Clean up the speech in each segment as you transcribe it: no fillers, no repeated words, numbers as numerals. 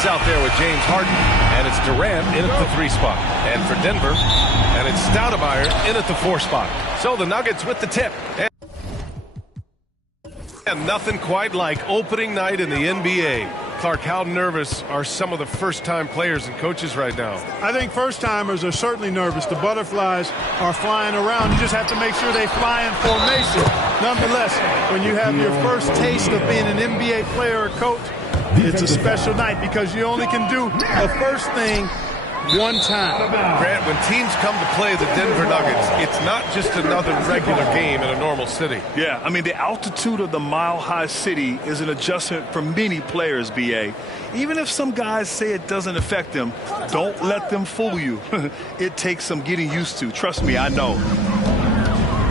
He's out there with James Harden, and it's Durant in at the 3 spot. And for Denver, and it's Stoudemire in at the 4 spot. So the Nuggets with the tip. And nothing quite like opening night in the NBA. Clark, how nervous are some of the first-time players and coaches right now? I think first-timers are certainly nervous. The butterflies are flying around. You just have to make sure they fly in formation. Nonetheless, when you have your first taste of being an NBA player or coach, it's a special night because you only can do the first thing one time. Grant, when teams come to play the Denver Nuggets, it's not just another regular game in a normal city. Yeah, I mean, the altitude of the mile-high city is an adjustment for many players, B.A. Even if some guys say it doesn't affect them, don't let them fool you. It takes some getting used to. Trust me, I know.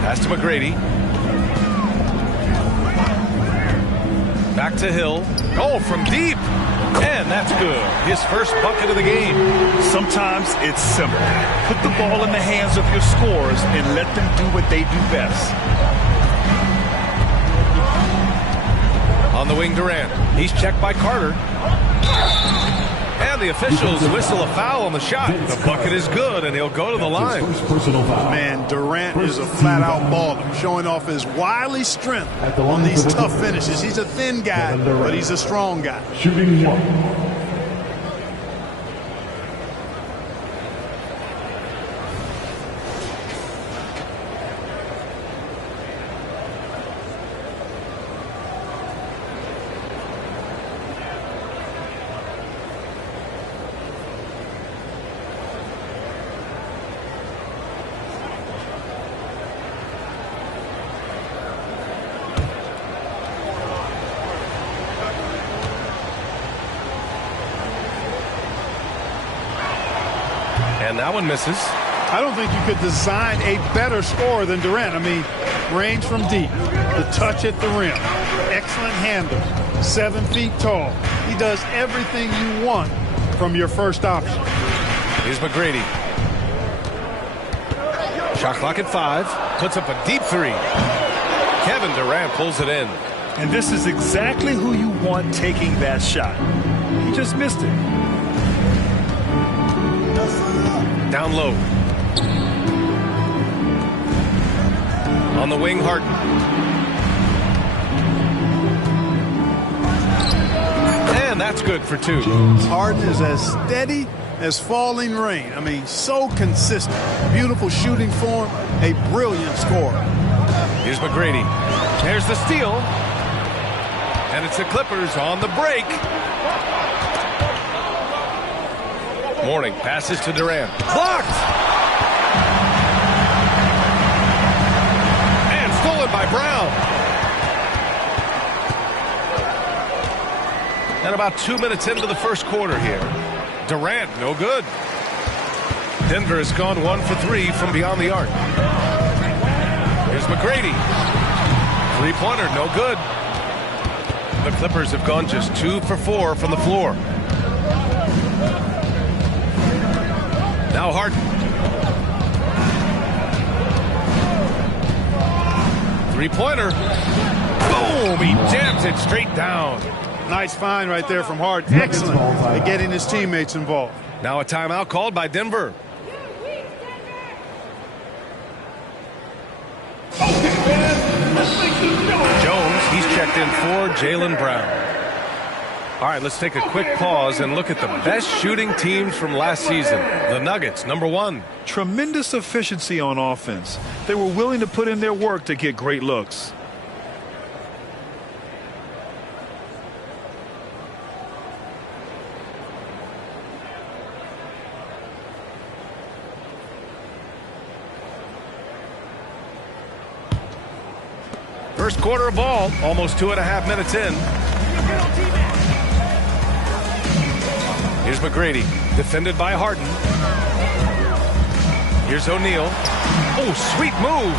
Pass to McGrady. Back to Hill. Oh, from deep. And that's good. His first bucket of the game. Sometimes it's simple. Put the ball in the hands of your scorers and let them do what they do best. On the wing, Durant. He's checked by Carter. And the officials whistle a foul on the shot. The bucket is good, and he'll go to the line. Man, Durant is a flat-out baller, showing off his wily strength on these tough finishes. He's a thin guy, but he's a strong guy. Shooting 1. And that one misses. I don't think you could design a better scorer than Durant. I mean, range from deep, the touch at the rim, excellent handles, 7 feet tall. He does everything you want from your first option. Here's McGrady. Shot clock at 5. Puts up a deep 3. Kevin Durant pulls it in. And this is exactly who you want taking that shot. He just missed it. Down low. On the wing, Harden. And that's good for 2. Harden is as steady as falling rain. I mean, so consistent. Beautiful shooting form, a brilliant scorer. Here's McGrady. There's the steal. And it's the Clippers on the break. Mourning passes to Durant. Blocked! And stolen by Brown. And about 2 minutes into the first quarter here. Durant, no good. Denver has gone 1 for 3 from beyond the arc. Here's McGrady. 3-pointer, no good. The Clippers have gone just 2 for 4 from the floor. Now Harden. 3-pointer. Boom! He jams it straight down. Nice find right there from Harden. Excellent at getting his teammates involved. Now a timeout called by Denver. Jones, he's checked in for Jaylen Brown. All right, let's take a quick pause and look at the best shooting teams from last season. The Nuggets, number 1. Tremendous efficiency on offense. They were willing to put in their work to get great looks. First quarter of ball, almost 2.5 minutes in. Here's McGrady, defended by Harden. Here's O'Neal. Oh, sweet move.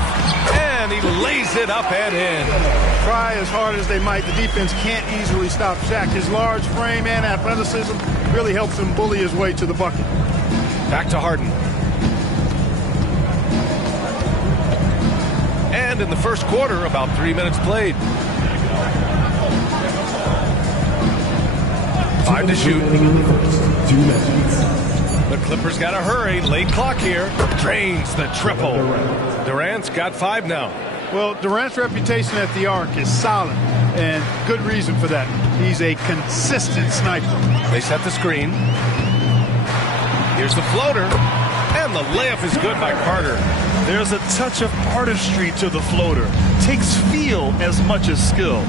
And he lays it up and in. Try as hard as they might, the defense can't easily stop Shaq. His large frame and athleticism really helps him bully his way to the bucket. Back to Harden. And in the first quarter, about 3 minutes played. 5 to shoot. The Clippers got to hurry. Late clock here. Drains the triple. Durant's got 5 now. Well, Durant's reputation at the arc is solid, and good reason for that. He's a consistent sniper. They set the screen. Here's the floater. And the layup is good by Carter. There's a touch of artistry to the floater. Takes feel as much as skill.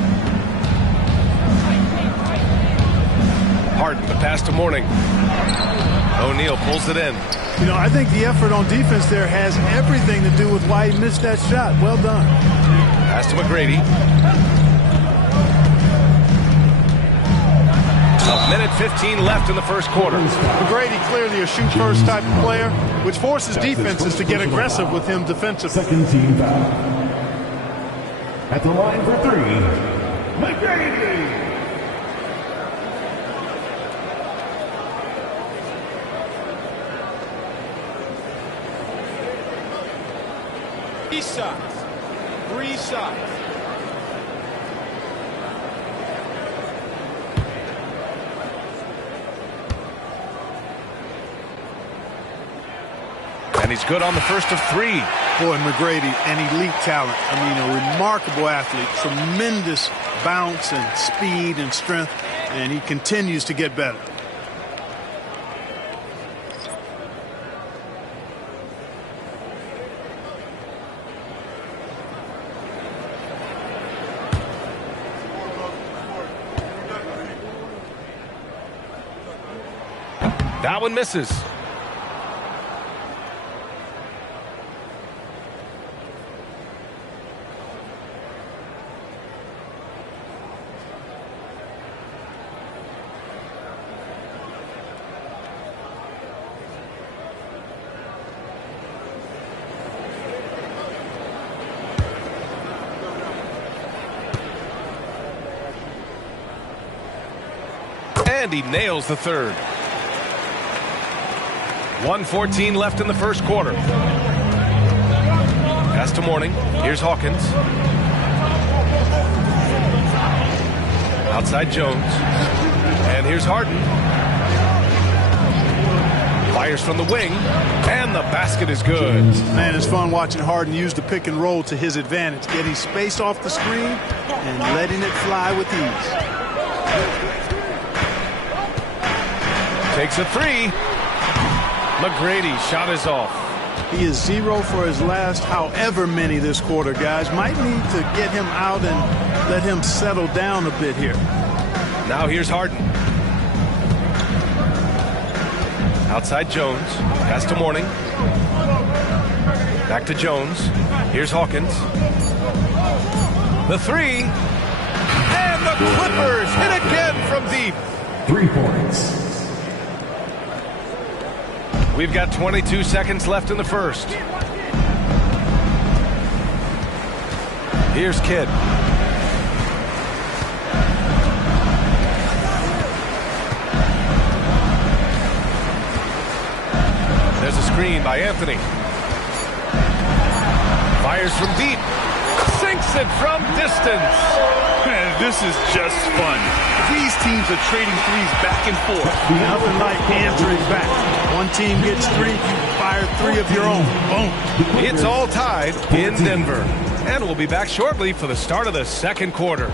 Harden, the pass to Mourning. O'Neal pulls it in. You know, I think the effort on defense there has everything to do with why he missed that shot. Well done. Pass to McGrady. A minute 15 left in the first quarter. McGrady clearly a shoot-first type of player, which forces defenses to get aggressive with him defensively. Second team foul. At the line for 3, McGrady. Shots. 3 shots. And he's good on the first of 3. Boy, McGrady, an elite talent. I mean, a remarkable athlete. Tremendous bounce and speed and strength, and he continues to get better. That one misses. And he nails the third. 1:14 left in the first quarter. Pass to Mourning. Here's Hawkins. Outside Jones. And here's Harden. Fires from the wing. And the basket is good. Man, it's fun watching Harden use the pick and roll to his advantage. Getting space off the screen and letting it fly with ease. Takes a 3. McGrady shot is off. He is 0 for his last however many this quarter, guys. Might need to get him out and let him settle down a bit here. Now here's Harden. Outside Jones. Pass to Mourning. Back to Jones. Here's Hawkins. The 3. And the Clippers hit again from deep. 3 points. We've got 22 seconds left in the first. Here's Kidd. There's a screen by Anthony. Fires from deep. Sinks it from distance. Man, this is just fun. These teams are trading threes back and forth. Nothing like answering back. One team gets 3, you fire 3 of your own. Boom. It's all tied in Denver. And we'll be back shortly for the start of the second quarter.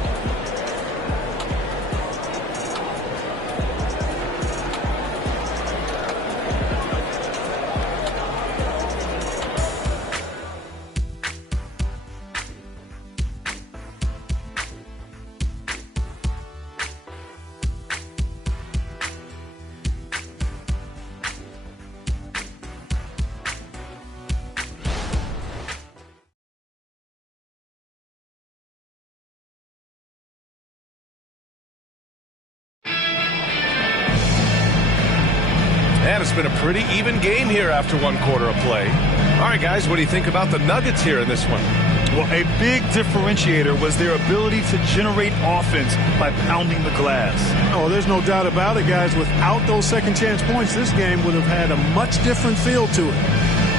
And it's been a pretty even game here after 1 quarter of play. All right, guys, what do you think about the Nuggets here in this one? Well, a big differentiator was their ability to generate offense by pounding the glass. Oh, there's no doubt about it, guys. Without those second chance points, this game would have had a much different feel to it.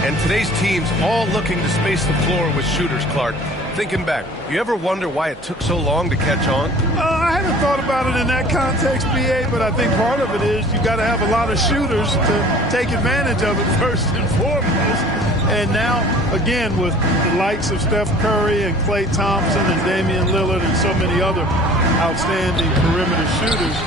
And today's team's all looking to space the floor with shooters, Clark. Thinking back, you ever wonder why it took so long to catch on? I haven't thought about it in that context, BA, but I think part of it is you got to have a lot of shooters to take advantage of it first and foremost. And now, again, with the likes of Steph Curry and Klay Thompson and Damian Lillard and so many other outstanding perimeter shooters,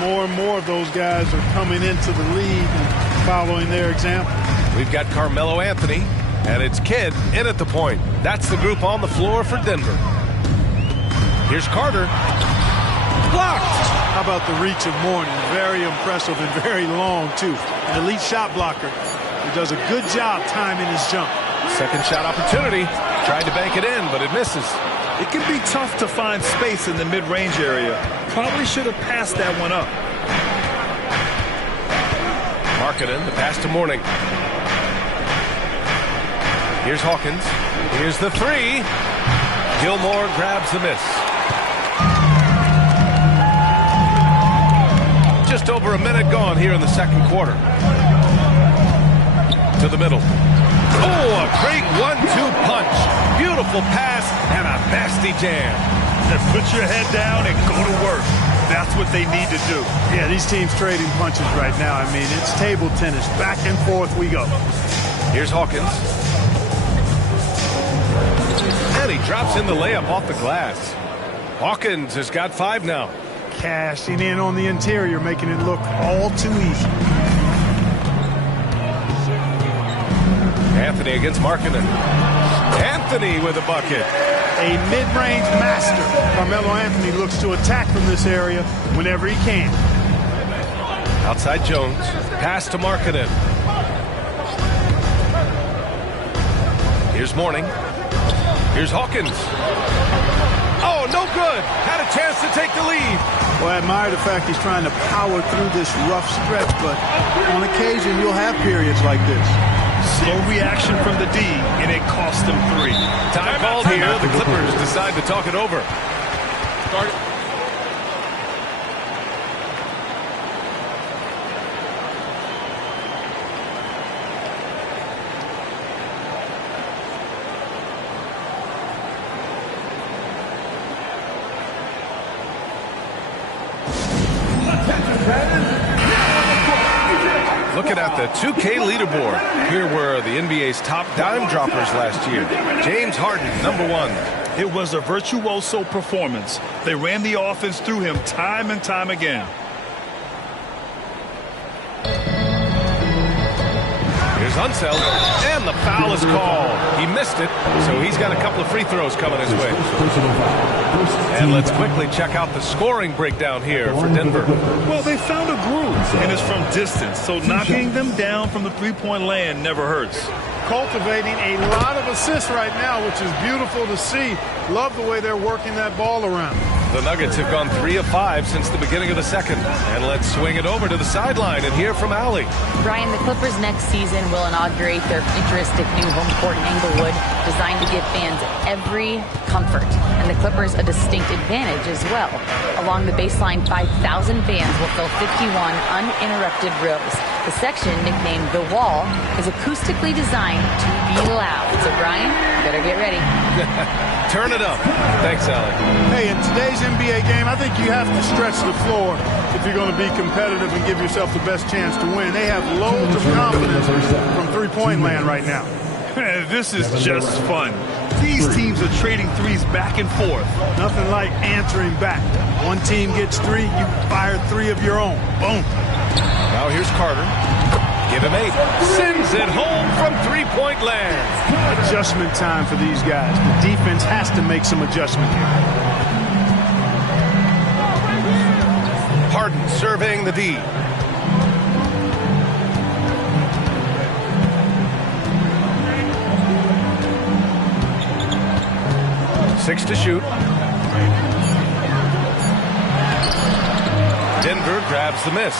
more and more of those guys are coming into the league and following their example. We've got Carmelo Anthony, and it's Kidd in at the point. That's the group on the floor for Denver. Here's Carter. Blocked. How about the reach of Mourning? Very impressive and very long, too. An elite shot blocker. He does a good job timing his jump. Second shot opportunity. Tried to bank it in, but it misses. It can be tough to find space in the mid-range area. Probably should have passed that one up. Markkanen, the pass to Mourning. Here's Hawkins. Here's the three. Gilmore grabs the miss. Just over a minute gone here in the second quarter. To the middle. Oh, a great 1-2 punch. Beautiful pass and a nasty jam. Just put your head down and go to work. That's what they need to do. Yeah, these teams trading punches right now. I mean, it's table tennis. Back and forth we go. Here's Hawkins. And he drops in the layup off the glass. Hawkins has got 5 now. Cashing in on the interior, making it look all too easy. Anthony against Markkanen. Anthony with a bucket. A mid-range master. Carmelo Anthony looks to attack from this area whenever he can. Outside Jones. Pass to Markkanen. Here's Mourning. Here's Hawkins. Oh, no good. Had a chance to take the lead. Well, I admire the fact he's trying to power through this rough stretch, but on occasion you'll have periods like this. Slow reaction from the D, and it cost them 3. Time called here. The Clippers decide to talk it over. Start it. Looking at the 2K leaderboard, here were the NBA's top dime droppers last year. James Harden, number 1. It was a virtuoso performance. They ran the offense through him time and time again. Here's Unseld, and the foul is called. He missed it, so he's got a couple of free throws coming his way. And let's quickly check out the scoring breakdown here for Denver. Well, they found a groove, and it's from distance, so knocking them down from the three-point land never hurts. Cultivating a lot of assists right now, which is beautiful to see. Love the way they're working that ball around. The Nuggets have gone 3 of 5 since the beginning of the second. And let's swing it over to the sideline and hear from Allie. Brian, the Clippers next season will inaugurate their futuristic new home court in Inglewood, designed to give fans every comfort. And the Clippers a distinct advantage as well. Along the baseline, 5,000 fans will fill 51 uninterrupted rows. The section, nicknamed The Wall, is acoustically designed to be loud. So, Brian, better get ready. Turn it up. Thanks, Allie. Hey, in today's NBA game, I think you have to stretch the floor if you're going to be competitive and give yourself the best chance to win. They have loads of confidence from three-point land right now. This is just fun. These teams are trading threes back and forth. Nothing like answering back. One team gets 3, you fire 3 of your own. Boom. Now here's Carter. Give him 8. Sends it home from three-point land. Adjustment time for these guys. The defense has to make some adjustment here. Harden surveying the D. Six to shoot. Denver grabs the miss.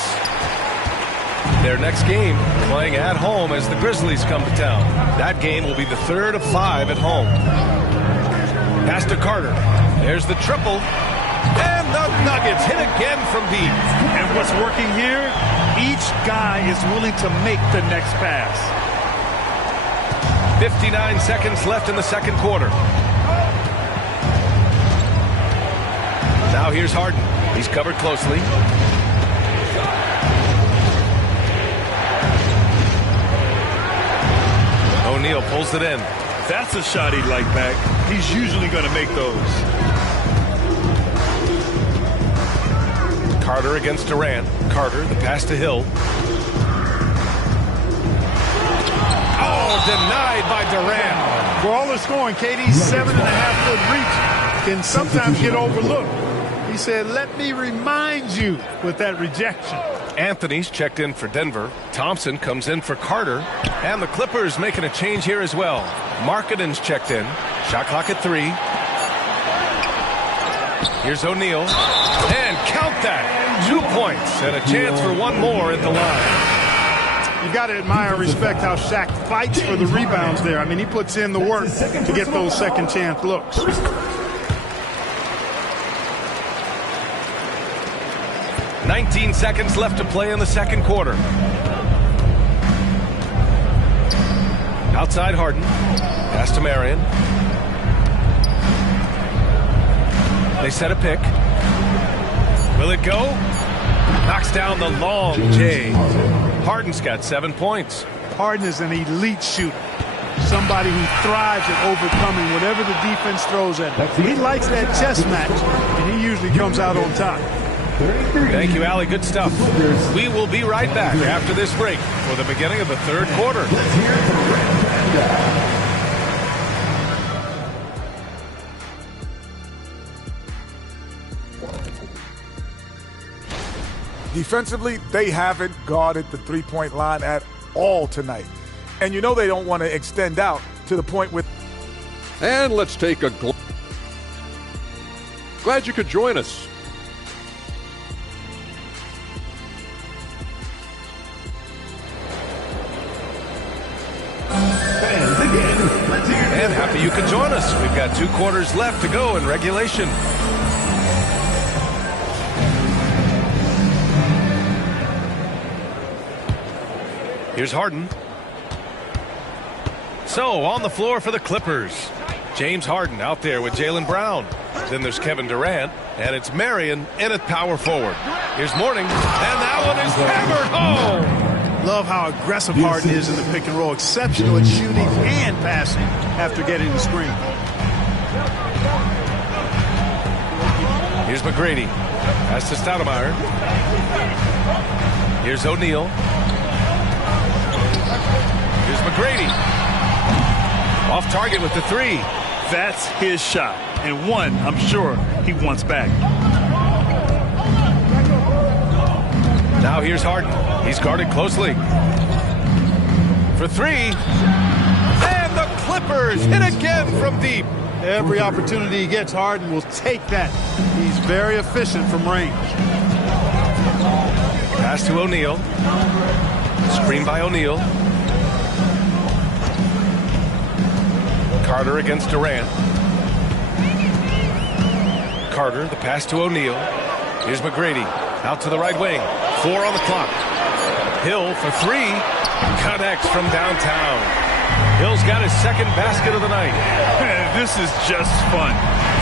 Their next game playing at home as the Grizzlies come to town. That game will be the 3rd of 5 at home. Pass to Carter. There's the triple. And the Nuggets hit again from deep. And what's working here? Each guy is willing to make the next pass. 59 seconds left in the second quarter. Now here's Harden. He's covered closely. O'Neal pulls it in. That's a shot he'd like back. He's usually going to make those. Carter against Durant. Carter, the pass to Hill. Oh, denied by Durant. For all the scoring, KD's 7.5-foot reach can sometimes get overlooked. He said, let me remind you with that rejection. Anthony's checked in for Denver. Thompson comes in for Carter. And the Clippers making a change here as well. Markkanen's checked in. Shot clock at 3. Here's O'Neal. And count that. 2 points and a chance for one more at the line. You got to admire and respect how Shaq fights for the rebounds there. I mean, he puts in the work to get those second chance looks. "19 seconds left to play in the second quarter. Outside Harden. Pass to Marion. They set a pick. Will it go? Knocks down the long J. Harden's got 7 points. Harden is an elite shooter. Somebody who thrives at overcoming whatever the defense throws at him. He likes that chess match, and he usually comes out on top. Thank you, Allie. Good stuff. We will be right back after this break for the beginning of the third quarter. Defensively, they haven't guarded the three-point line at all tonight. And you know they don't want to extend out to the point with... And let's take a glad you could join us. And happy you could join us. We've got 2 quarters left to go in regulation. Here's Harden. So, on the floor for the Clippers. James Harden out there with Jaylen Brown. Then there's Kevin Durant, and it's Marion in at power forward. Here's Mourning, and that one is hammered home. Love how aggressive Harden is in the pick and roll. Exceptional at shooting and passing after getting the screen. Here's McGrady. Pass to Stoudemire. Here's O'Neal. Here's McGrady. Off target with the 3. That's his shot. And one, I'm sure, he wants back. Now here's Harden. He's guarded closely. For 3. And the Clippers hit again from deep. Every opportunity he gets, Harden will take that. He's very efficient from range. Pass to O'Neal. Screen by O'Neal. Carter against Durant. Carter, the pass to O'Neal. Here's McGrady. Out to the right wing. 4 on the clock. Hill for 3. Connects from downtown. Hill's got his second basket of the night. This is just fun.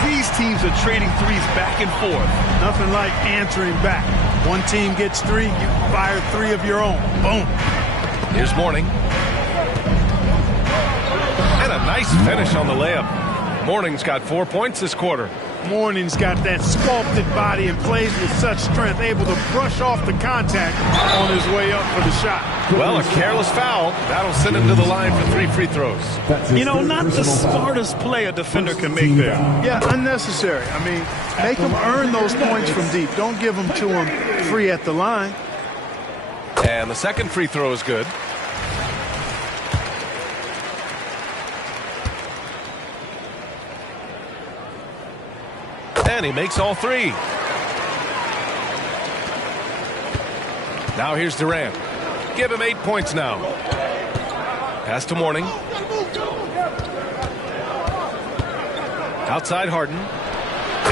These teams are trading threes back and forth. Nothing like answering back. One team gets 3, you fire 3 of your own. Boom. Here's Mourning. And a nice finish on the layup. Mourning's got 4 points this quarter. Mourning's got that sculpted body and plays with such strength, able to brush off the contact on his way up for the shot. Well, a careless foul. That'll send him to the line for 3 free throws. You know, not the smartest play a defender can make there. Yeah, unnecessary. I mean, make him earn those points from deep. Don't give them to him free at the line. And the second free throw is good. And he makes all 3. Now here's Durant. Give him 8 points now. Pass to Mourning. Outside Harden.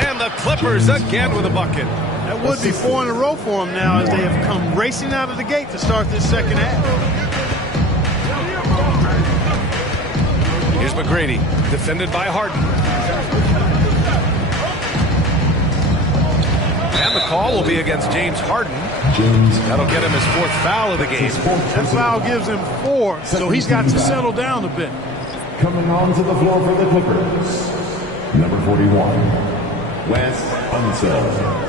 And the Clippers again with a bucket. That would be 4 in a row for them now as they have come racing out of the gate to start this second half. Here's McGrady, defended by Harden. And the call will be against James Harden. That'll get him his 4th foul of the game. That foul gives him 4, so he's got to settle down a bit. Coming onto the floor for the Clippers, number 41, Wes Unseld.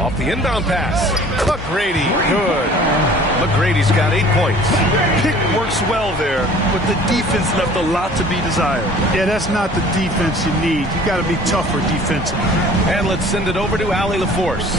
Off the inbound pass. McGrady, good. McGrady's got 8 points. Pick works well there, but the defense left a lot to be desired. Yeah, that's not the defense you need. You got to be tougher defensively. And let's send it over to Allie LaForce.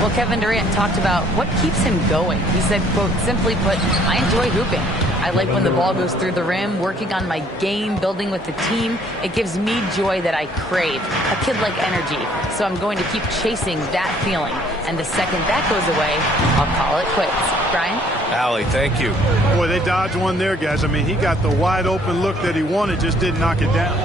Well, Kevin Durant talked about what keeps him going. He said, quote, simply put, I enjoy hooping. I like when the ball goes through the rim, working on my game, building with the team. It gives me joy that I crave, a kid-like energy. So I'm going to keep chasing that feeling. And the second that goes away, I'll call it quits. Brian? Allie, thank you. Boy, they dodged one there, guys. I mean, he got the wide open look that he wanted, just didn't knock it down.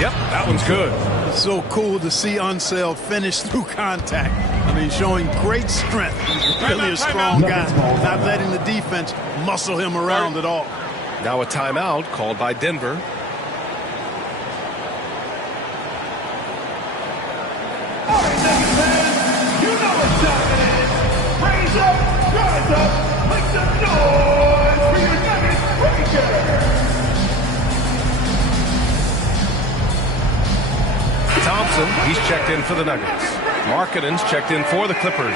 Yep, that one's good. It's so cool to see Unseld finish through contact. I mean, showing great strength. He's really a strong guy, not letting the defense muscle him around at all. Now a timeout called by Denver. You know what's happening. Raise up, rise up, make some noise for your Nuggets Rangers. Thompson, he's checked in for the Nuggets. Markkanen's checked in for the Clippers.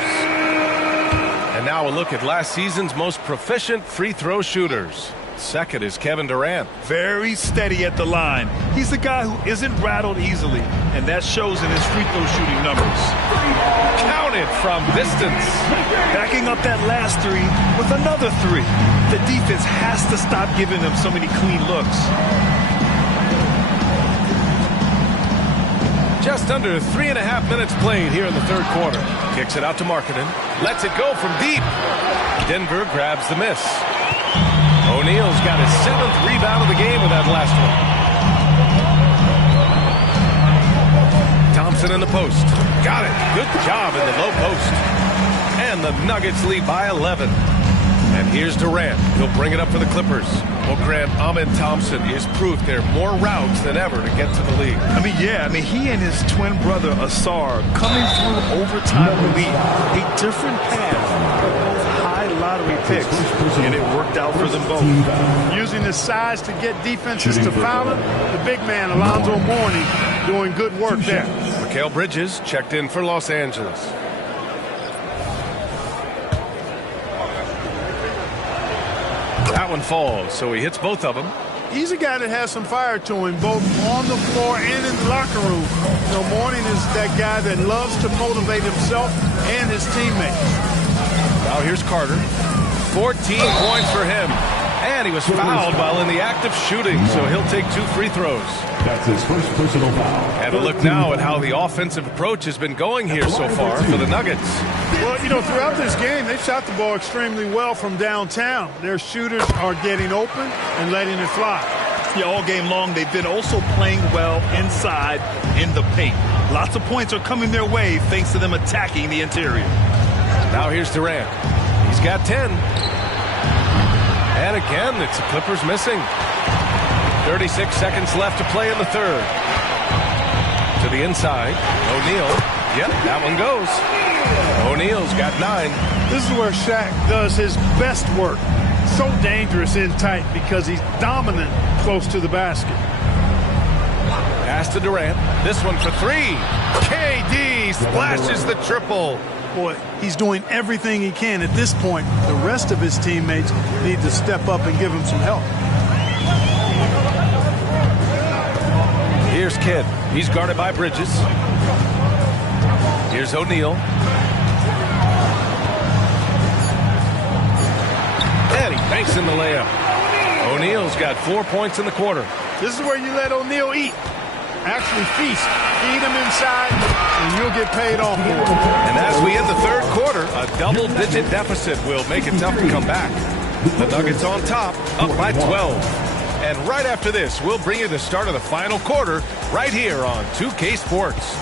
And now a look at last season's most proficient free throw shooters. Second is Kevin Durant. Very steady at the line. He's a guy who isn't rattled easily, and that shows in his free throw shooting numbers. Counted from distance. Backing up that last 3 with another 3. The defense has to stop giving them so many clean looks. Just under 3.5 minutes played here in the 3rd quarter. Kicks it out to Markkanen. Lets it go from deep. Denver grabs the miss. O'Neal's got his 7th rebound of the game with that last one. Thompson in the post. Got it. Good job in the low post. And the Nuggets lead by 11. And here's Durant. He'll bring it up for the Clippers. Well, Grant, Amin Thompson is proof there are more routes than ever to get to the league. He and his twin brother Asar coming through overtime relief. A different path. High lottery picks, and it worked out for them both. Using his size to get defenses to foul him, the big man, Alonzo Mourning, doing good work there. Mikal Bridges checked in for Los Angeles. That one falls, so he hits both of them. He's a guy that has some fire to him, both on the floor and in the locker room. You know, Mourning is that guy that loves to motivate himself and his teammates. Now here's Carter. 14 points for him. And he was fouled while in the act of shooting, so he'll take 2 free throws. That's his first personal foul. And a look now at how the offensive approach has been going here so far for the Nuggets. Well, you know, throughout this game, they've shot the ball extremely well from downtown. Their shooters are getting open and letting it fly. Yeah, all game long, they've been also playing well inside in the paint. Lots of points are coming their way thanks to them attacking the interior. Now here's Durant. He's got 10. And again, it's the Clippers missing. 36 seconds left to play in the 3rd. To the inside. O'Neal. Yep, that one goes. O'Neal's got 9. This is where Shaq does his best work. So dangerous in tight because he's dominant close to the basket. Pass to Durant. This one for 3. KD splashes the triple. Boy, he's doing everything he can. At this point, the rest of his teammates need to step up and give him some help. Here's Kidd. He's guarded by Bridges. Here's O'Neal. And he banks in the layup. O'Neal's got 4 points in the quarter. This is where you let O'Neal eat. Actually feast. Feed him inside, and you'll get paid off for it. And as we end the 3rd quarter, a double-digit deficit will make it tough to come back. The Nuggets on top, up by 12. And right after this, we'll bring you the start of the final quarter right here on 2K Sports.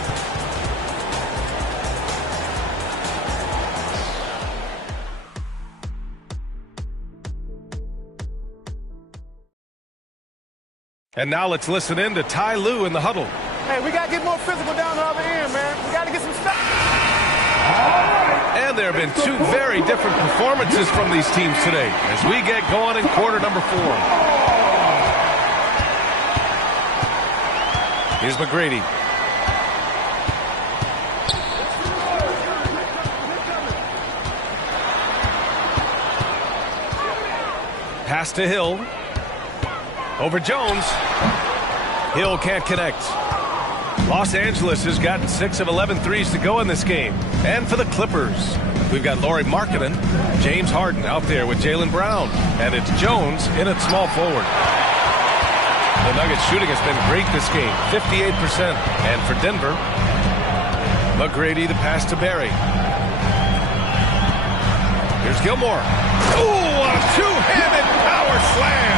And now let's listen in to Ty Lue in the huddle. Hey, we got to get more physical down the other end, man. We got to get some stuff. And there have been two very different performances from these teams today as we get going in quarter number 4. Here's McGrady. Pass to Hill. Over Jones. Hill can't connect. Los Angeles has gotten 6 of 11 threes to go in this game. And for the Clippers, we've got Lauri Markkanen, James Harden out there with Jaylen Brown. And it's Jones in at small forward. The Nuggets shooting has been great this game, 58%. And for Denver, McGrady the pass to Barry. Here's Gilmore. Ooh, a two-handed power slam.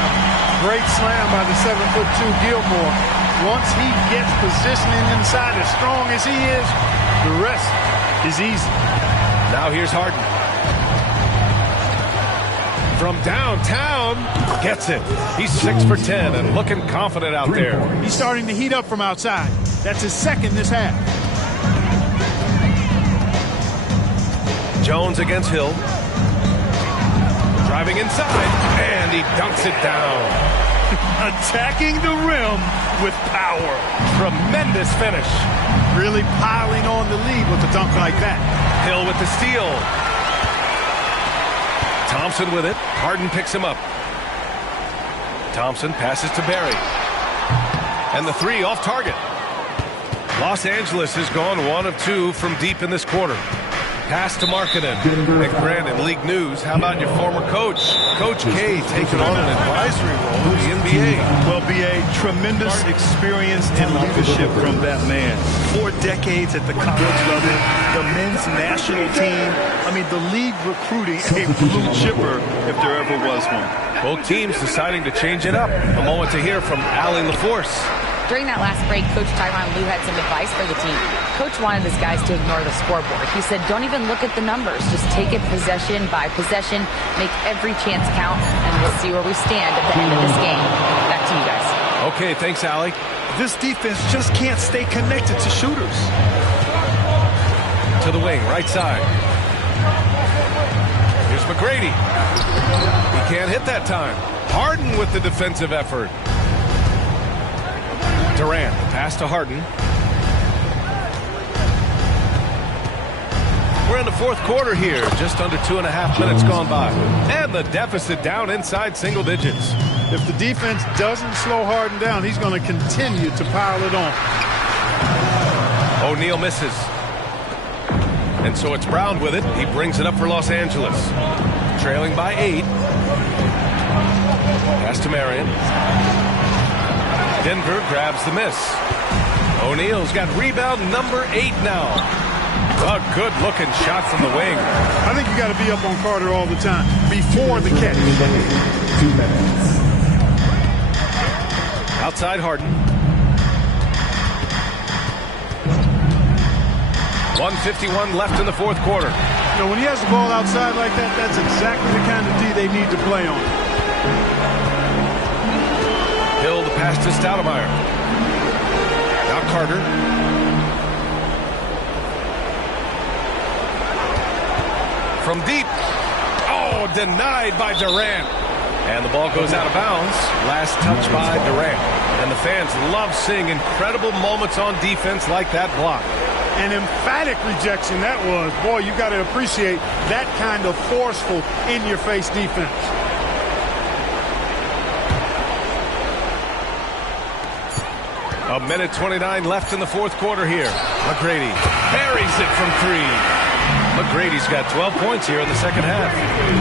Great slam by the 7'2" Gilmore. Once he gets positioning inside as strong as he is, the rest is easy. Now here's Harden. From downtown, gets it. He's 6 for 10 and looking confident out there. He's starting to heat up from outside. That's his second this half. Jones against Hill. Driving inside, and he dunks it down. Attacking the rim with power. Tremendous finish. Really piling on the lead with a dunk like that. Hill with the steal. Thompson with it. Harden picks him up. Thompson passes to Barry. And the three off target. Los Angeles has gone 1 of 2 from deep in this quarter. Pass to Markkanen. And Brandon, League News, how about your former coach? Coach K taking on an advisory role in the NBA. Well, B.A., tremendous experience and leadership from that man. 4 decades at the college level, the men's national team. I mean, the league recruiting a blue chipper if there ever was one. Both teams deciding to change it up. A moment to hear from Allie LaForce. During that last break, Coach Tyronn Lue had some advice for the team. Coach wanted his guys to ignore the scoreboard. He said, don't even look at the numbers. Just take it possession by possession, make every chance count, and we'll see where we stand at the end of this game. Back to you guys. Okay, thanks, Allie. This defense just can't stay connected to shooters. To the wing, right side. Here's McGrady. He can't hit that time. Harden with the defensive effort. Durant, pass to Harden. We're in the 4th quarter here, just under 2.5 minutes gone by. And the deficit down inside single digits. If the defense doesn't slow Harden down, he's going to continue to pile it on. O'Neal misses. And so it's Brown with it. He brings it up for Los Angeles. Trailing by 8. Pass to Marion. Denver grabs the miss. O'Neal's got rebound number 8 now. A good-looking shot from the wing. I think you got to be up on Carter all the time before the catch. 2 minutes. Outside Harden. 1:51 left in the 4th quarter. You know, when he has the ball outside like that, that's exactly the kind of D they need to play on. Hill the pass to Stoudemire. Now Carter. From deep. Oh, denied by Durant. And the ball goes out of bounds. Last touch by Durant. And the fans love seeing incredible moments on defense like that block. An emphatic rejection that was. Boy, you got to appreciate that kind of forceful, in-your-face defense. A minute 29 left in the 4th quarter here. McGrady buries it from 3. McGrady's got 12 points here in the 2nd half.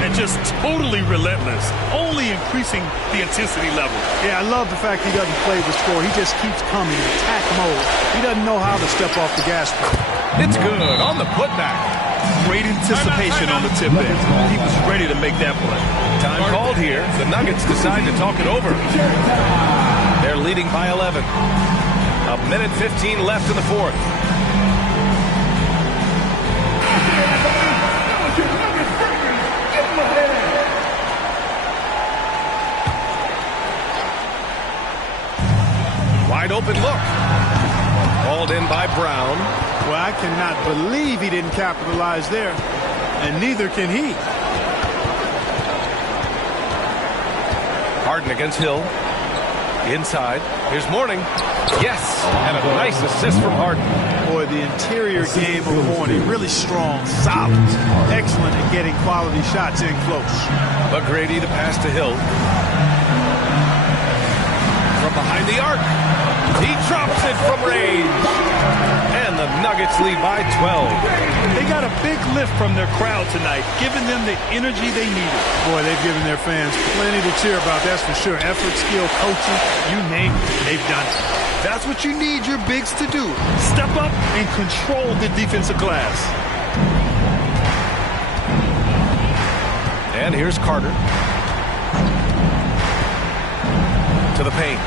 And just totally relentless, only increasing the intensity level. Yeah, I love the fact he doesn't play the score. He just keeps coming, attack mode. He doesn't know how to step off the gas pedal. It's good on the putback. Great anticipation on the tip in. He was ready to make that play. Time called here. The Nuggets decide to talk it over. They're leading by 11. A minute 15 left in the 4th. Wide open look. Called in by Brown. Well, I cannot believe he didn't capitalize there, and neither can he. Harden against Hill. Inside. Here's Mourning. Yes, and a nice assist from Harden. Boy, the interior game of Mourning, really strong, solid, excellent at getting quality shots in close. McGrady to pass to Hill. From behind the arc. He drops it from range. And the Nuggets lead by 12. They got a big lift from their crowd tonight, giving them the energy they needed. Boy, they've given their fans plenty to cheer about, that's for sure. Effort, skill, coaching, you name it, they've done it. That's what you need your bigs to do. Step up and control the defensive glass. And here's Carter. To the paint.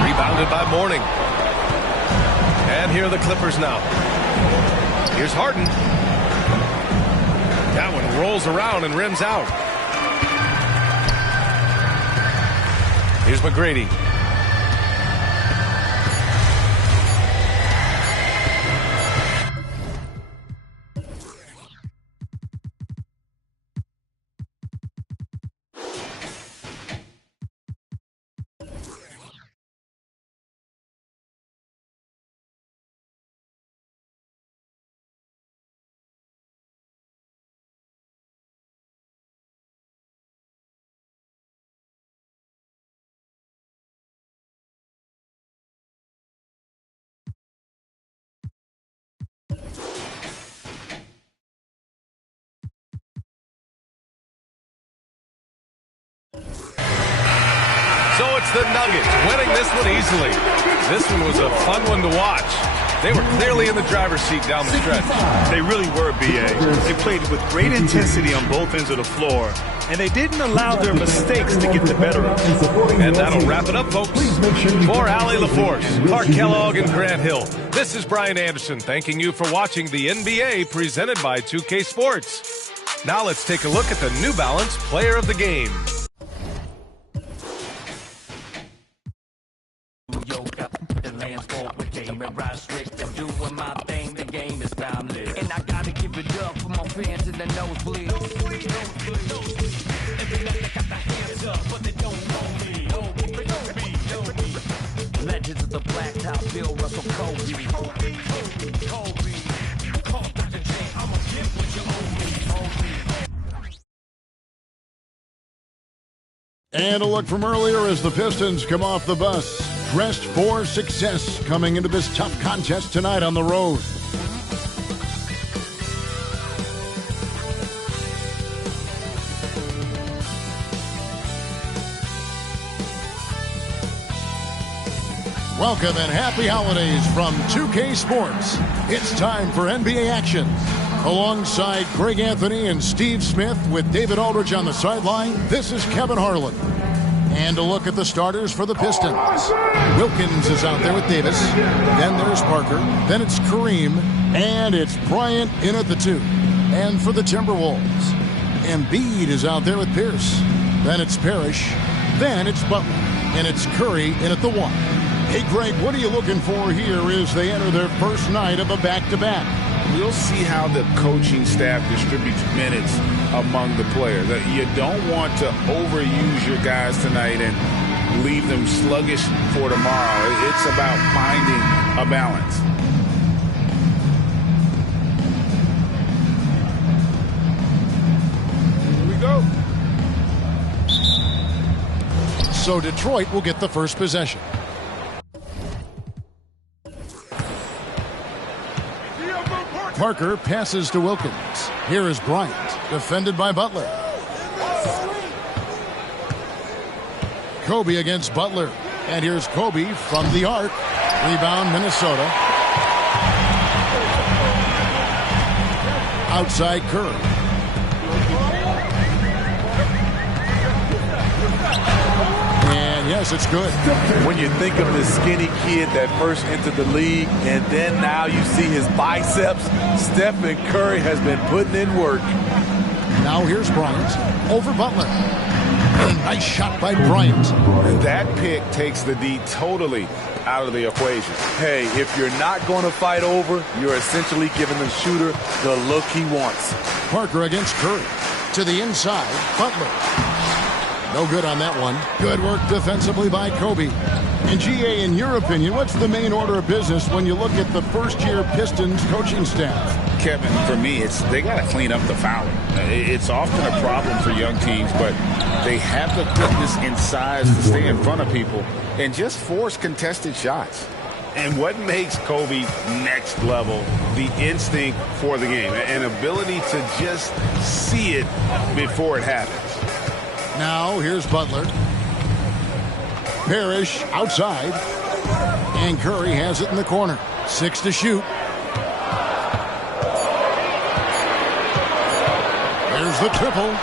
Rebounded by Mourning. And here are the Clippers now. Here's Harden. That one rolls around and rims out. Here's McGrady. So it's the Nuggets winning this one easily. This one was a fun one to watch. They were clearly in the driver's seat down the stretch. They really were, B.A. They played with great intensity on both ends of the floor, and they didn't allow their mistakes to get the better of them. And that'll wrap it up, folks. For Allie LaForce, Clark Kellogg, and Grant Hill, this is Brian Anderson thanking you for watching the NBA presented by 2K Sports. Now let's take a look at the New Balance Player of the Game. And I gotta give it up for my fans in the nosebleed. Legends of the blacktop, Bill Russell, Kobe. Call Dr. J, I'ma get what you owe me. And a look from earlier as the Pistons come off the bus. Dressed for success coming into this tough contest tonight on the road. Welcome and happy holidays from 2K Sports. It's time for NBA action. Alongside Greg Anthony and Steve Smith with David Aldridge on the sideline, this is Kevin Harlan. And a look at the starters for the Pistons. Wilkins is out there with Davis. Then there's Parker. Then it's Kareem. And it's Bryant in at the 2. And for the Timberwolves, Embiid is out there with Pierce. Then it's Parrish. Then it's Butler. And it's Curry in at the 1. Hey, Greg, what are you looking for here as they enter their first night of a back-to-back? We'll see how the coaching staff distributes minutes among the players. You don't want to overuse your guys tonight and leave them sluggish for tomorrow. It's about finding a balance. Here we go. So Detroit will get the first possession. Parker passes to Wilkins. Here is Bryant, defended by Butler. Kobe against Butler. And here's Kobe from the arc. Rebound, Minnesota. Outside Curry. And yes, it's good. When you think of this skinny kid that first entered the league, and then now you see his biceps, Stephen Curry has been putting in work. Now here's Bryant over Butler. And Nice shot by Bryant. That pick takes the D totally out of the equation. Hey, if you're not going to fight over, you're essentially giving the shooter the look he wants. Parker against Curry. To the inside, Butler. No good on that one. Good work defensively by Kobe. And GA, in your opinion, what's the main order of business when you look at the first-year Pistons coaching staff? Kevin, for me, they got to clean up the fouling. It's often a problem for young teams, but they have the quickness and size to stay in front of people and just force contested shots. And what makes Kobe next level, the instinct for the game, an ability to just see it before it happens. Now, here's Butler. Parrish outside. And Curry has it in the corner. 6 to shoot. There's the triple.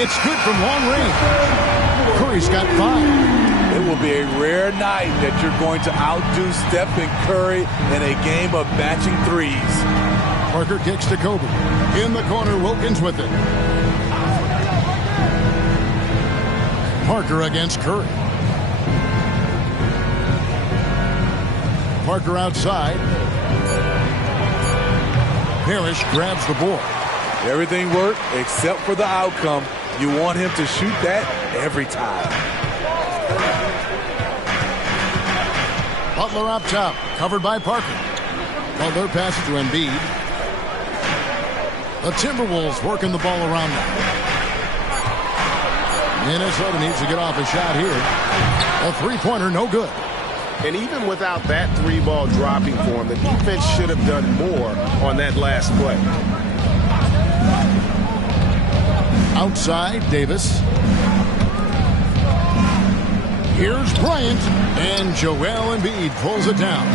It's good from long range. Curry's got 5. It will be a rare night that you're going to outdo Stephen Curry in a game of matching threes. Parker kicks to Kobe. In the corner, Wilkins with it. Parker against Curry. Parker outside. Parrish grabs the ball. Everything worked except for the outcome. You want him to shoot that every time. Butler up top, covered by Parker. Butler passes to Embiid. The Timberwolves working the ball around now. Minnesota needs to get off a shot here. A three-pointer, no good. And even without that 3-ball dropping for him, the defense should have done more on that last play. Outside, Davis. Here's Bryant, and Joel Embiid pulls it down.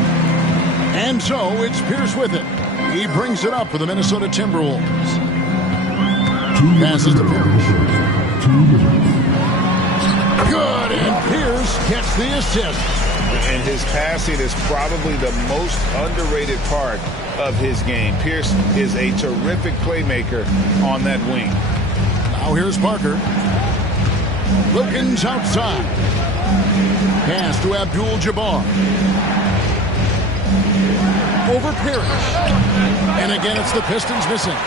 And so it's Pierce with it. He brings it up for the Minnesota Timberwolves. Passes to Pierce. Good, and Pierce gets the assist. And his passing is probably the most underrated part of his game. Pierce is a terrific playmaker on that wing. Now here's Parker. Wilkins outside. Pass to Abdul-Jabbar. Over Parrish. And again, it's the Pistons missing.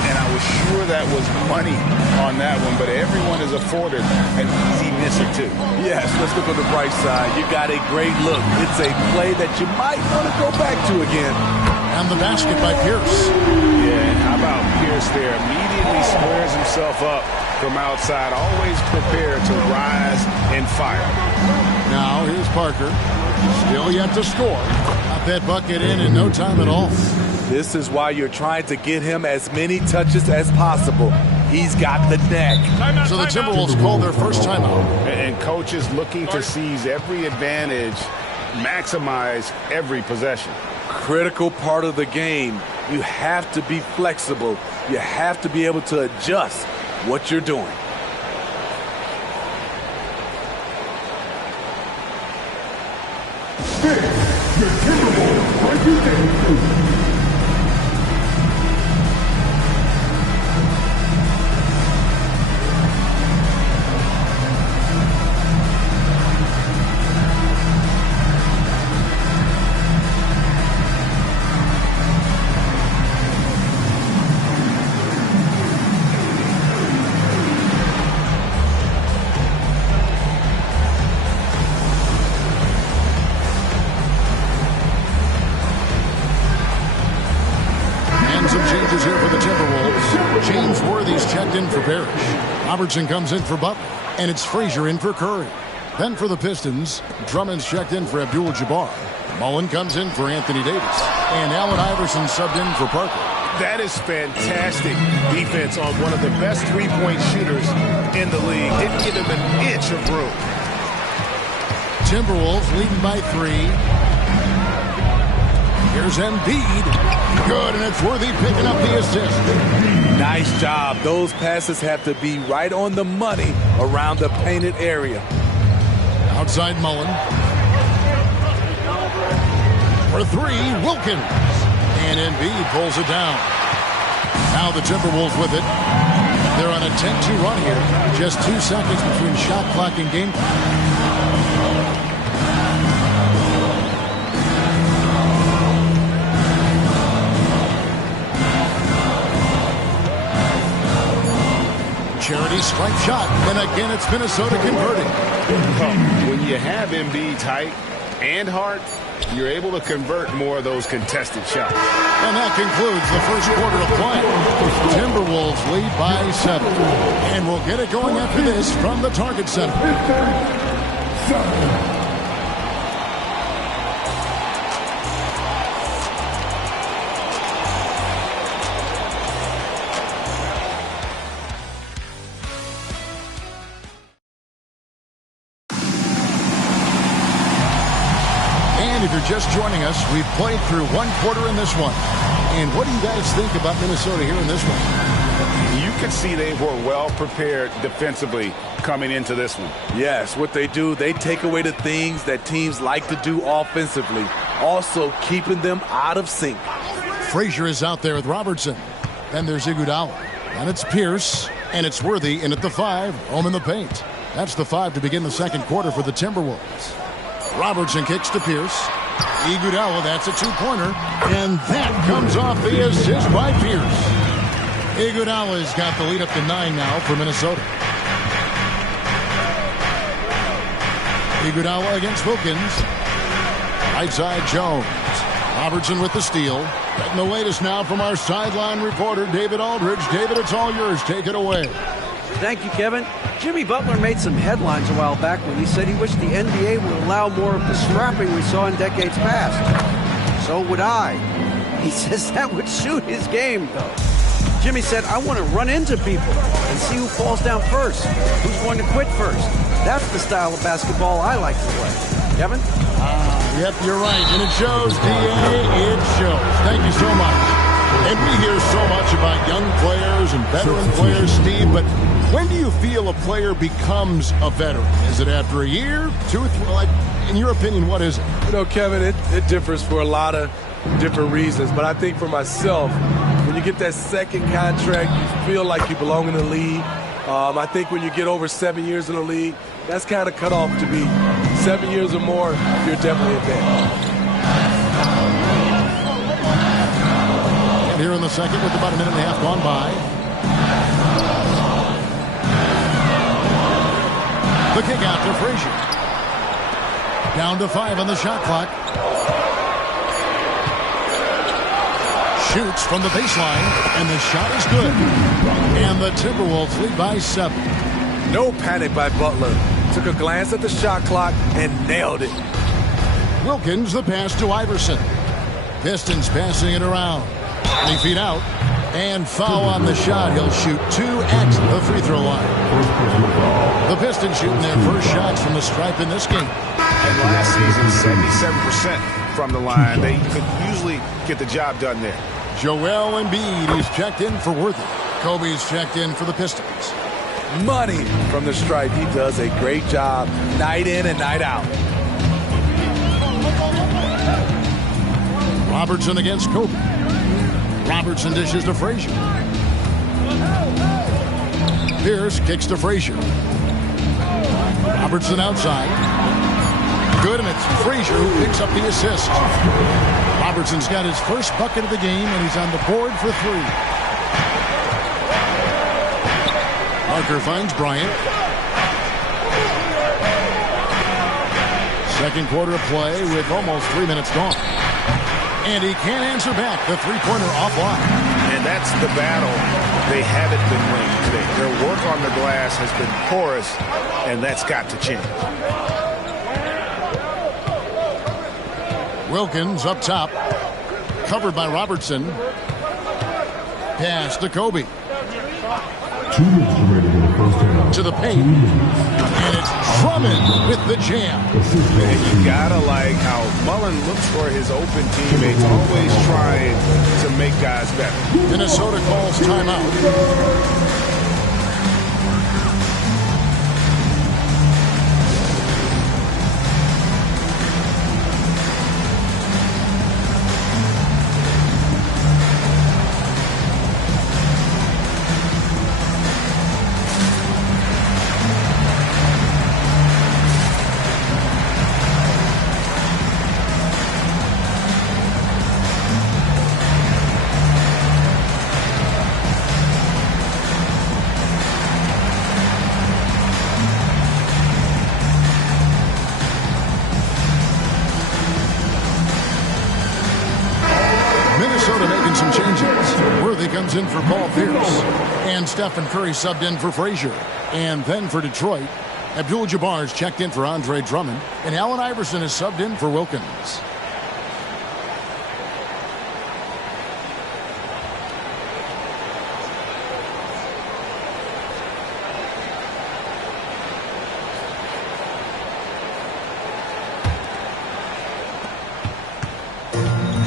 And I was sure that was money on that one, but everyone is afforded an easy misser too. Yes, let's look on the bright side. You got a great look. It's a play that you might want to go back to again. And the basket by Pierce. Yeah, and how about Pierce there? Immediately squares himself up from outside, always prepared to rise and fire. Now here's Parker. Still yet to score. Got that bucket in no time at all. This is why you're trying to get him as many touches as possible. He's got the neck. So the Timberwolves call their first timeout. And coaches looking to seize every advantage, maximize every possession. Critical part of the game. You have to be flexible. You have to be able to adjust what you're doing. Your Timberwolves represent Robertson comes in for Butler, and it's Frazier in for Curry. Then for the Pistons, Drummond's checked in for Abdul-Jabbar. Mullen comes in for Anthony Davis, and Allen Iverson subbed in for Parker. That is fantastic defense on one of the best three-point shooters in the league. Didn't give him an inch of room. Timberwolves leading by 3. Here's Embiid. Good, and it's Worthy picking up the assist. Nice job. Those passes have to be right on the money around the painted area. Outside Mullen. For 3, Wilkins. And Embiid pulls it down. Now the Timberwolves with it. They're on a 10-2 run here. Just 2 seconds between shot clock and game clock. Charity strike shot, and again it's Minnesota converting. When you have Embiid tight and Hart, you're able to convert more of those contested shots. And that concludes the first quarter of play. Timberwolves lead by 7. And we'll get it going after this from the Target Center. If you're just joining us, we've played through 1 quarter in this one. And what do you guys think about Minnesota here in this one? You can see they were well prepared defensively coming into this one. Yes, what they do, they take away the things that teams like to do offensively, also keeping them out of sync. Frazier is out there with Robertson. Then there's Iguodala. And it's Pierce. And it's Worthy in at the 5, home in the paint. That's the 5 to begin the second quarter for the Timberwolves. Robertson kicks to Pierce. Iguodala, that's a 2-pointer. And that comes off the assist by Pierce. Iguodala's got the lead up to 9 now for Minnesota. Iguodala against Wilkins. Right side, Jones. Robertson with the steal. Getting the latest now from our sideline reporter, David Aldridge. David, it's all yours. Take it away. Thank you, Kevin. Jimmy Butler made some headlines a while back when he said he wished the NBA would allow more of the scrapping we saw in decades past. So would I. He says that would suit his game, though. Jimmy said, I want to run into people and see who falls down first, who's going to quit first. That's the style of basketball I like to play. Kevin? Yep, you're right. And it shows, DA. It shows. Thank you so much. And we hear so much about young players and veteran players, Steve, but when do you feel a player becomes a veteran? Is it after a year, 2 or 3? Like, in your opinion, what is it? You know, Kevin, it differs for a lot of different reasons. But I think for myself, when you get that second contract, you feel like you belong in the league. I think when you get over 7 years in the league, that's kind of cut off to be 7 years or more, you're definitely a vet. Here in the second with about a minute and a half gone by. The kick out to Frazier. Down to 5 on the shot clock. Shoots from the baseline, and the shot is good. And the Timberwolves lead by 7. No panic by Butler. Took a glance at the shot clock and nailed it. Wilkins, the pass to Iverson. Pistons passing it around. 20 feet out. And foul on the shot. He'll shoot 2 at the free throw line. The Pistons shooting their first shots from the stripe in this game. And last season, 77% from the line. They could usually get the job done there. Joel Embiid is checked in for Worthy. Kobe's checked in for the Pistons. Money from the stripe. He does a great job night in and night out. Robertson against Kobe. Robertson dishes to Frazier. Pierce kicks to Frazier. Robertson outside. Good, and it's Frazier who picks up the assist. Robertson's got his first bucket of the game, and he's on the board for 3. Parker finds Bryant. Second quarter of play with almost 3 minutes gone. And he can't answer back. The three-pointer offline. And that's the battle they haven't been winning today. Their work on the glass has been porous, and that's got to change. Wilkins up top. Covered by Robertson. Pass to Kobe. 2 minutes remaining in the first half. To the paint. And it's Drummond with the jam. And you gotta like how Mullen looks for his open teammates, always trying to make guys better. Minnesota calls timeout. comes in for Paul Pierce. And Stephen Curry subbed in for Frazier. And then for Detroit, Abdul-Jabbar's checked in for Andre Drummond. And Allen Iverson is subbed in for Wilkins.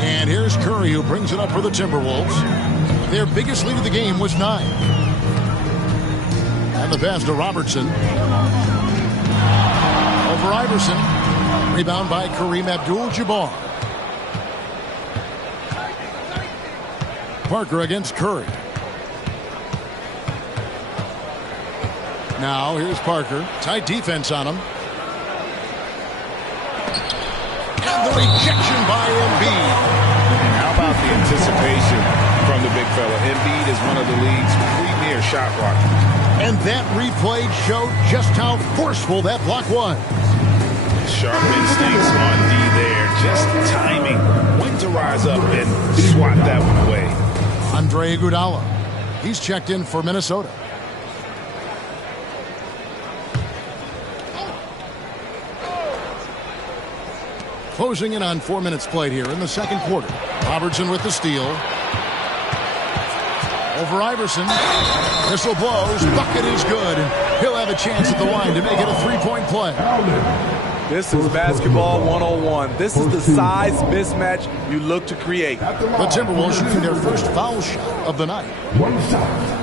And here's Curry, who brings it up for the Timberwolves. Their biggest lead of the game was 9. And the pass to Robertson. Over Iverson. Rebound by Kareem Abdul-Jabbar. Parker against Curry. Now here's Parker. Tight defense on him. And the rejection by Embiid. How about the anticipation from the big fella? Embiid is one of the league's premier shot blockers. And that replay showed just how forceful that block was. Sharp instincts on D there. Just timing when to rise up and swat that one away. Andre Iguodala. He's checked in for Minnesota. Closing in on 4 minutes played here in the second quarter. Robertson with the steal. Over Iverson. Whistle blows. Bucket is good. He'll have a chance at the line to make it a three-point play. This is basketball 101. This is the size mismatch you look to create. The Timberwolves shooting their first foul shot of the night. One shot.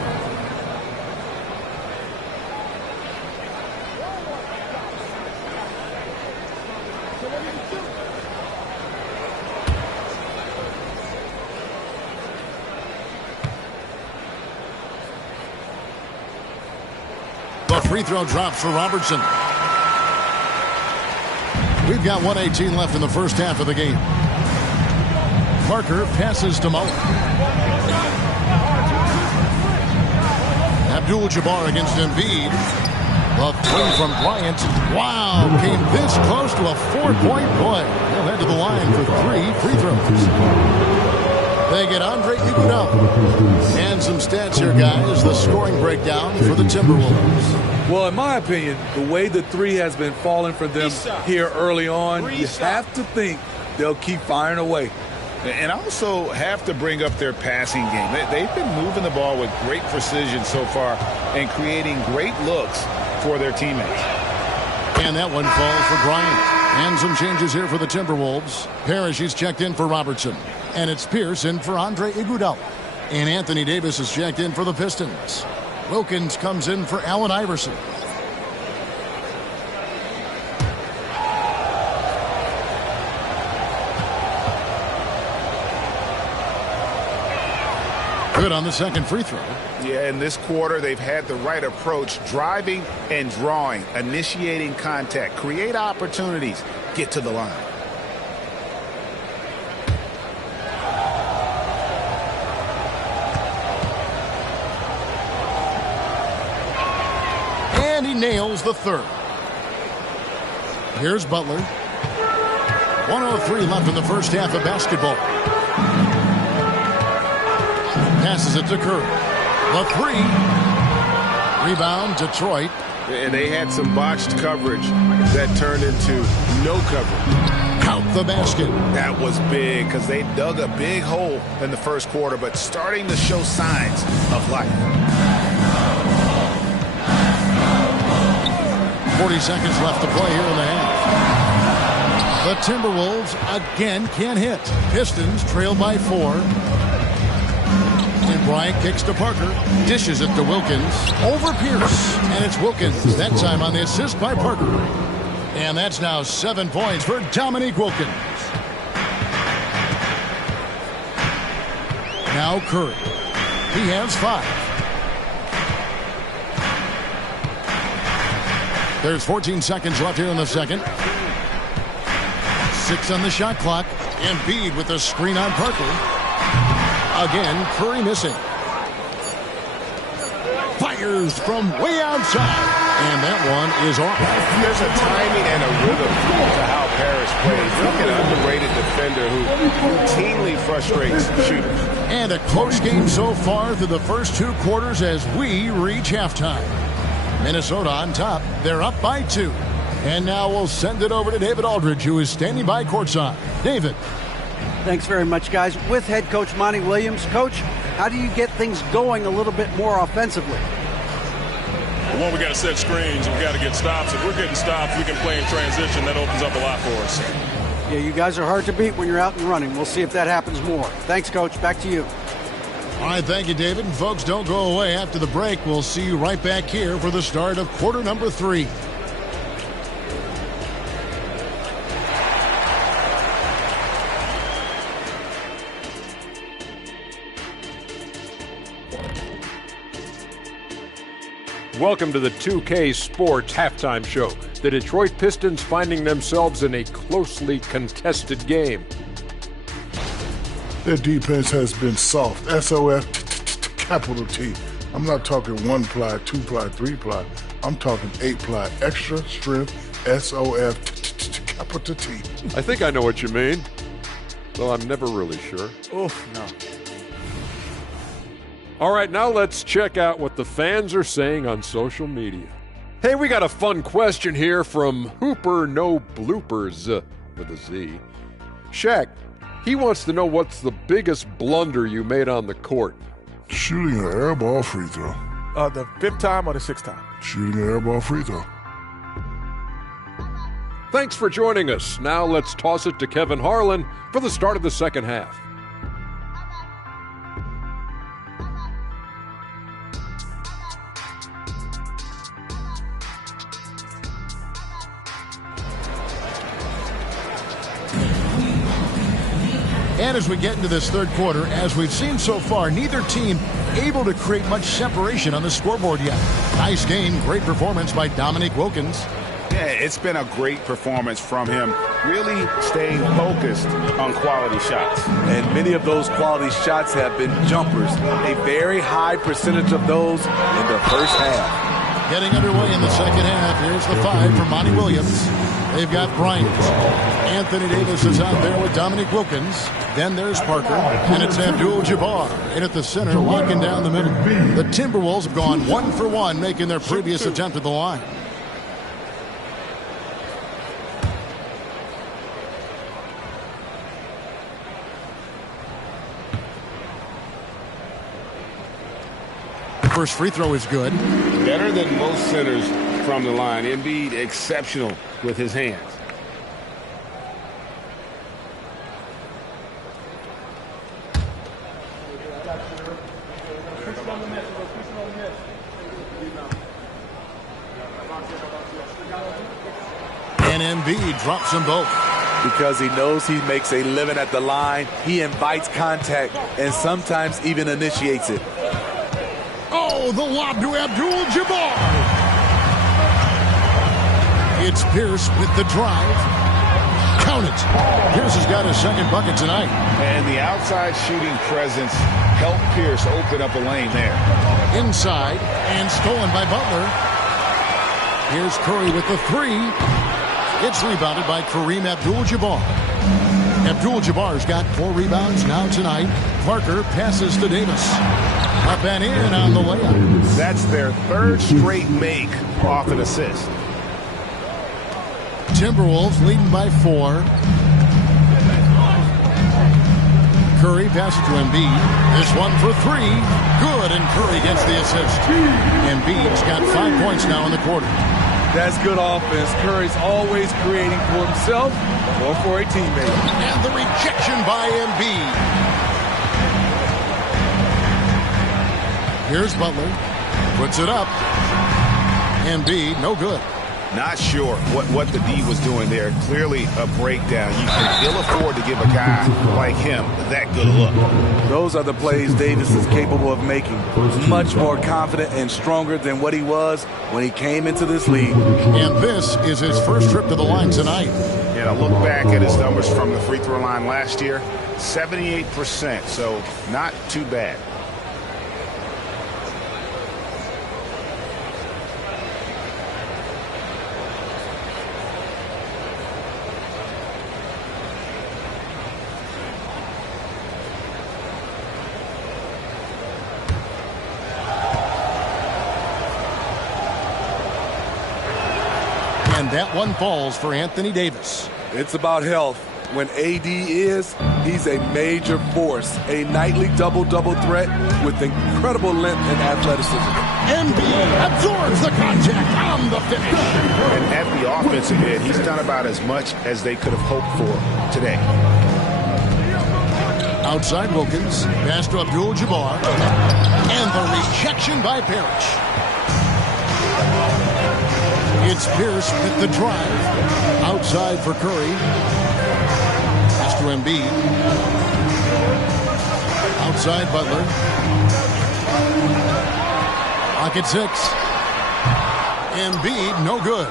The free throw drops for Robertson. We've got 1:18 left in the first half of the game. Parker passes to Mullen. Abdul-Jabbar against Embiid. The three from Bryant. Wow, came this close to a 4-point play. He'll head to the line for 3 free throws. They get Andre Iguodala. And some stats here, guys. The scoring breakdown for the Timberwolves. Well, in my opinion, the way the three has been falling for them here early on, you have to think they'll keep firing away. And also have to bring up their passing game. They've been moving the ball with great precision so far and creating great looks for their teammates. And that one falls for Bryant. And some changes here for the Timberwolves. Parrish, he's checked in for Robertson. And it's Pierce in for Andre Iguodala. And Anthony Davis is checked in for the Pistons. Wilkins comes in for Allen Iverson. Good on the second free throw. Yeah, in this quarter, they've had the right approach, driving and drawing, initiating contact, create opportunities, get to the line. And he nails the third. Here's Butler. 1:03 left in the first half of basketball. Passes it to Curry. The three. Rebound, Detroit. And they had some botched coverage that turned into no coverage. Count the basket. That was big because they dug a big hole in the first quarter, but starting to show signs of life. 40 seconds left to play here in the half. The Timberwolves again can't hit. Pistons trail by 4. And Bryant kicks to Parker. Dishes it to Wilkins. Over Pierce. And it's Wilkins. That time on the assist by Parker. And that's now 7 points for Dominique Wilkins. Now Curry. He has 5. There's 14 seconds left here in the second. 6 on the shot clock. Embiid with the screen on Parker. Again, Curry missing. Fires from way outside. And that one is off. There's a timing and a rhythm to how Parrish plays. Look at an underrated defender who routinely frustrates shooters. And a close game so far through the first 2 quarters as we reach halftime. Minnesota on top. They're up by 2. And now we'll send it over to David Aldridge, who is standing by courtside. David. Thanks very much, guys. With head coach Monty Williams. Coach, how do you get things going a little bit more offensively? Well, we got to set screens. We got to get stops. If we're getting stops, we can play in transition. That opens up a lot for us. Yeah, you guys are hard to beat when you're out and running. We'll see if that happens more. Thanks, Coach. Back to you. All right, thank you, David. And folks, don't go away. After the break, we'll see you right back here for the start of quarter number 3. Welcome to the 2K Sports Halftime Show. The Detroit Pistons finding themselves in a closely contested game. Their defense has been soft. SOF, capital T. I'm not talking 1-ply, 2-ply, 3-ply. I'm talking 8-ply, extra strength, SOF, capital T. I think I know what you mean, though I'm never really sure. Oh, no. All right, now let's check out what the fans are saying on social media. Hey, we got a fun question here from Hooper No Bloopers with a Z. Shaq, he wants to know what's the biggest blunder you made on the court. Shooting an air ball free throw. The 5th time or the 6th time? Shooting an air ball free throw. Thanks for joining us. Now let's toss it to Kevin Harlan for the start of the second half. And as we get into this third quarter, as we've seen so far, neither team able to create much separation on the scoreboard yet. Nice game, great performance by Dominique Wilkins. Yeah, it's been a great performance from him, really staying focused on quality shots. And many of those quality shots have been jumpers. A very high percentage of those in the first half. Getting underway in the second half. Here's the 5 from Monty Williams. They've got Bryant. Anthony Davis is out there with Dominique Wilkins. Then there's Parker, and it's Abdul-Jabbar in at the center, locking down the middle. The Timberwolves have gone 1 for 1, making their previous attempt at the line. First free throw is good. Better than most centers from the line. Embiid exceptional with his hands. And Embiid drops them both. Because he knows he makes a living at the line, he invites contact and sometimes even initiates it. Oh, the lob to Abdul-Jabbar. It's Pierce with the drive. Count it. Pierce has got his second bucket tonight. And the outside shooting presence helped Pierce open up a lane there. Inside and stolen by Butler. Here's Curry with the 3. It's rebounded by Kareem Abdul-Jabbar. Abdul-Jabbar's got 4 rebounds now tonight. Parker passes to Davis. Up and in on the layup. That's their 3rd straight make off an assist. Timberwolves leading by 4. Curry passes to Embiid. This one for 3. Good, and Curry gets the assist. Embiid's got 5 points now in the quarter. That's good offense. Curry's always creating for himself or for a teammate. And the rejection by Embiid. Here's Butler. Puts it up. Embiid, no good. Not sure what the D was doing there. Clearly a breakdown. You can ill afford to give a guy like him that good a look. Those are the plays Davis is capable of making. Much more confident and stronger than what he was when he came into this league. And this is his first trip to the line tonight. And I look back at his numbers from the free throw line last year. 78%, so not too bad. And that one falls for Anthony Davis. It's about health. When AD is, he's a major force, a nightly double-double threat with incredible length and athleticism. Embiid absorbs the contact on the finish. And at the offensive end, he's done about as much as they could have hoped for today. Outside Wilkins, pass to Abdul-Jabbar, and the rejection by Parrish. It's Pierce with the drive. Outside for Curry. Pass to Embiid. Outside Butler. Pocket 6. Embiid, no good.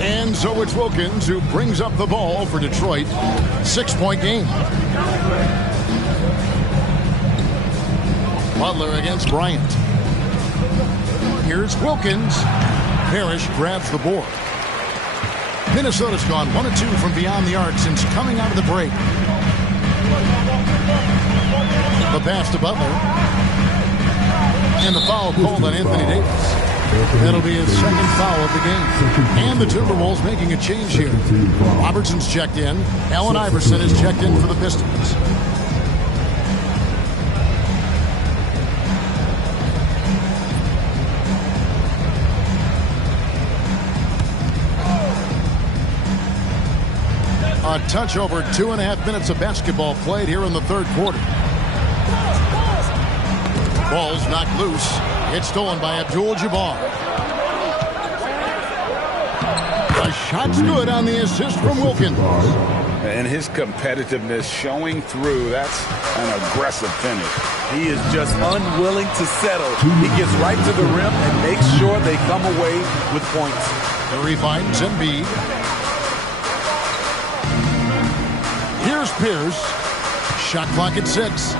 And so it's Wilkins who brings up the ball for Detroit. 6-point game. Butler against Bryant. Here's Wilkins. Parrish grabs the board. Minnesota's gone 1 of 2 from beyond the arc since coming out of the break. The pass to Butler. And the foul called on Anthony Davis. That'll be his second foul of the game. And the Timberwolves making a change here. Robertson's checked in. Allen Iverson is checked in for the Pistons. A touch over 2.5 minutes of basketball played here in the third quarter. Ball's knocked loose. It's stolen by Abdul-Jabbar. The shot's good on the assist from Wilkins. And his competitiveness showing through. That's an aggressive finish. He is just unwilling to settle. He gets right to the rim and makes sure they come away with points. Curry finds Embiid. Here's Pierce. Shot clock at 6.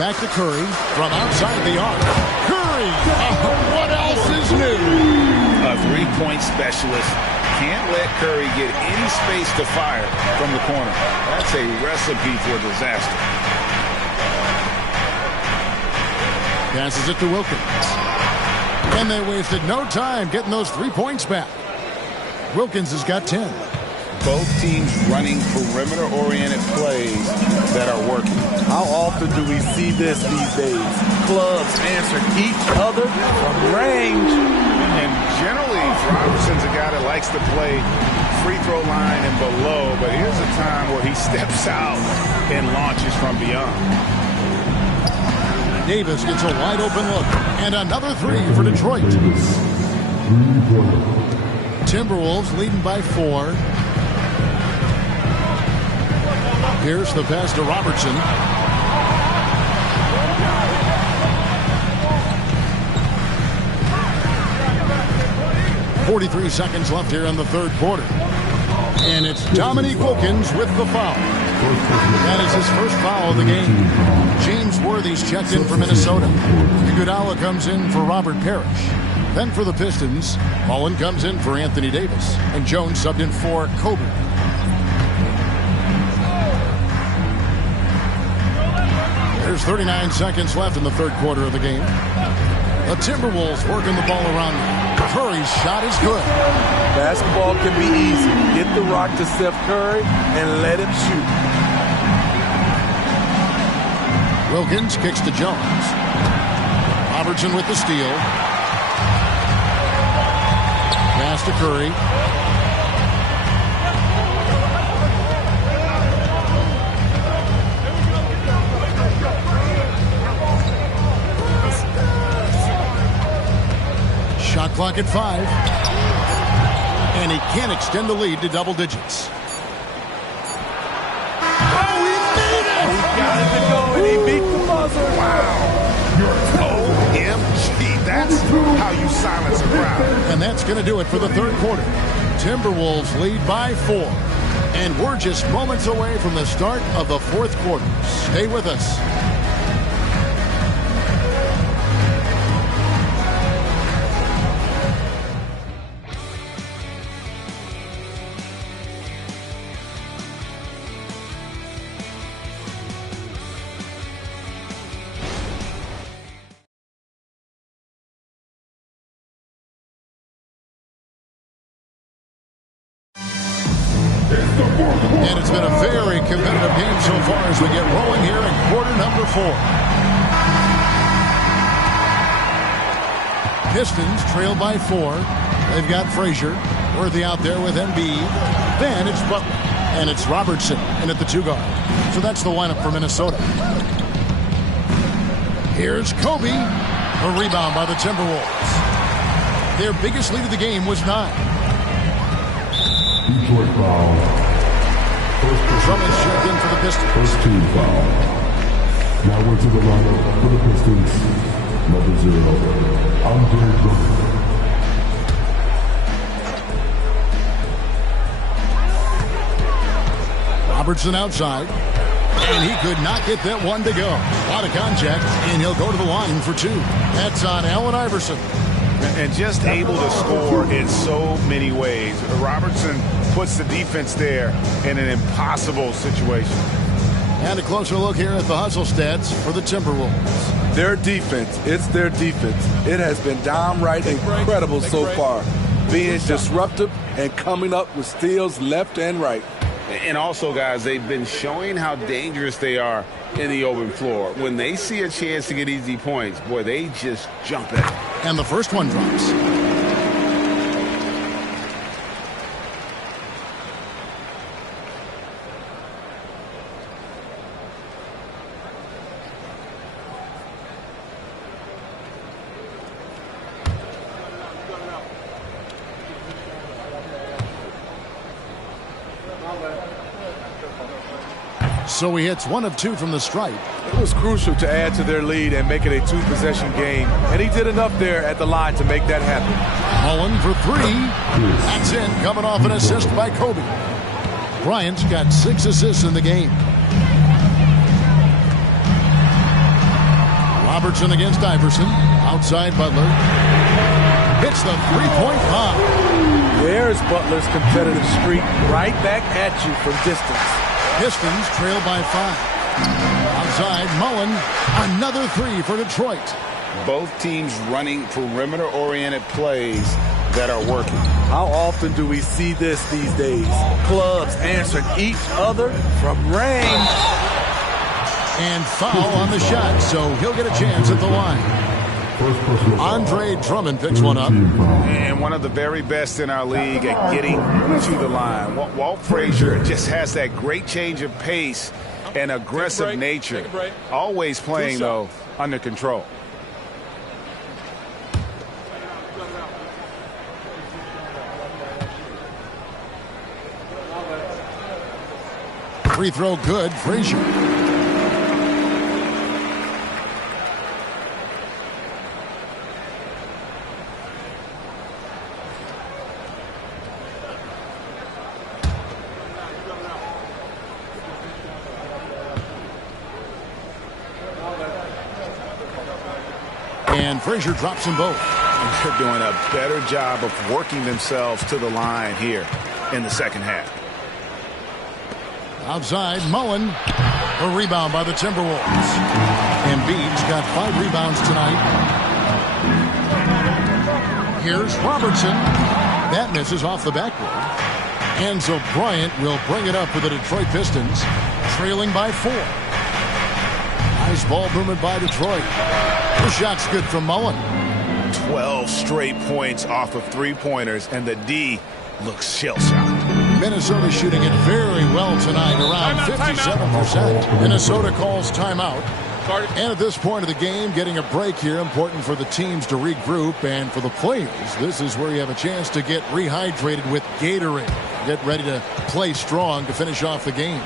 Back to Curry from outside the arc. Curry! What else is new? A three-point specialist can't let Curry get any space to fire from the corner. That's a recipe for disaster. Passes it to Wilkins. And they wasted no time getting those 3 points back. Wilkins has got 10. Both teams running perimeter-oriented plays that are working. How often do we see this these days? Clubs answer each other from range. And generally, Robertson's a guy that likes to play free throw line and below, but here's a time where he steps out and launches from beyond. Davis gets a wide open look. And another 3 for Detroit. Timberwolves leading by 4. Here's the pass to Robertson. .43 seconds left here in the third quarter. And it's Dominique Wilkins with the foul. That is his first foul of the game. James Worthy's checked in for Minnesota. Iguodala comes in for Robert Parrish. Then for the Pistons, Mullen comes in for Anthony Davis. And Jones subbed in for Kobe. There's 39 seconds left in the third quarter of the game. The Timberwolves working the ball around. Curry's shot is good. Basketball can be easy. Get the rock to Steph Curry and let him shoot. Wilkins kicks to Jones. Robertson with the steal. Pass to Curry. Shot clock at 5. And he can't extend the lead to double digits. Oh, he made it! He got it to go, and he beat the buzzer. Wow. OMG. That's how you silence a crowd. And that's going to do it for the third quarter. Timberwolves lead by 4. And we're just moments away from the start of the fourth quarter. Stay with us. And it's been a very competitive game so far as we get rolling here in quarter number 4. Pistons trail by 4. They've got Frazier. Worthy out there with Embiid. Then it's Butler. And it's Robertson in at the 2 guard. So that's the lineup for Minnesota. Here's Kobe. A rebound by the Timberwolves. Their biggest lead of the game was 9. Detroit foul. Drummond's checked in for the Pistons. First team foul. Now we're to the lineup for the Pistons. Number 0, Andre Drummond. Robertson outside. And he could not get that one to go. A lot of contact, and he'll go to the line for 2. That's on Allen Iverson. And just able to score in so many ways. Robertson puts the defense there in an impossible situation. And a closer look here at the hustle stats for the Timberwolves. Their defense, it's their defense. It has been downright incredible so far. Being disruptive and coming up with steals left and right. And also, guys, they've been showing how dangerous they are in the open floor. When they see a chance to get easy points, boy, they just jump at it. And the first one drops. So he hits 1 of 2 from the stripe. It was crucial to add to their lead and make it a 2-possession game. And he did enough there at the line to make that happen. Mullen for 3. That's in, coming off an assist by Kobe. Bryant's got 6 assists in the game. Robertson against Iverson. Outside Butler. Hits the 3-point bomb. There's Butler's competitive streak right back at you from distance. Pistons trail by 5. Outside Mullen. Another 3 for Detroit. Both teams running perimeter-oriented plays that are working. How often do we see this these days? Clubs answering each other from range. And foul on the shot, so he'll get a chance at the line. Andre Drummond picks one up. And one of the very best in our league at getting to the line. Walt Frazier just has that great change of pace and aggressive nature. Always playing, though, under control. Free throw good, Frazier. And Frazier drops them both. And they're doing a better job of working themselves to the line here in the second half. Outside, Mullen. A rebound by the Timberwolves. Embiid's got 5 rebounds tonight. Here's Robertson. That misses off the backboard. And so Bryant will bring it up for the Detroit Pistons, trailing by 4. Nice ball movement by Detroit. The shot's good from Mullen. 12 straight points off of 3-pointers, and the D looks shell-shocked. Minnesota shooting it very well tonight, around 57%. Minnesota calls timeout. And at this point of the game, getting a break here, important for the teams to regroup, and for the players, this is where you have a chance to get rehydrated with Gatorade. Get ready to play strong to finish off the game.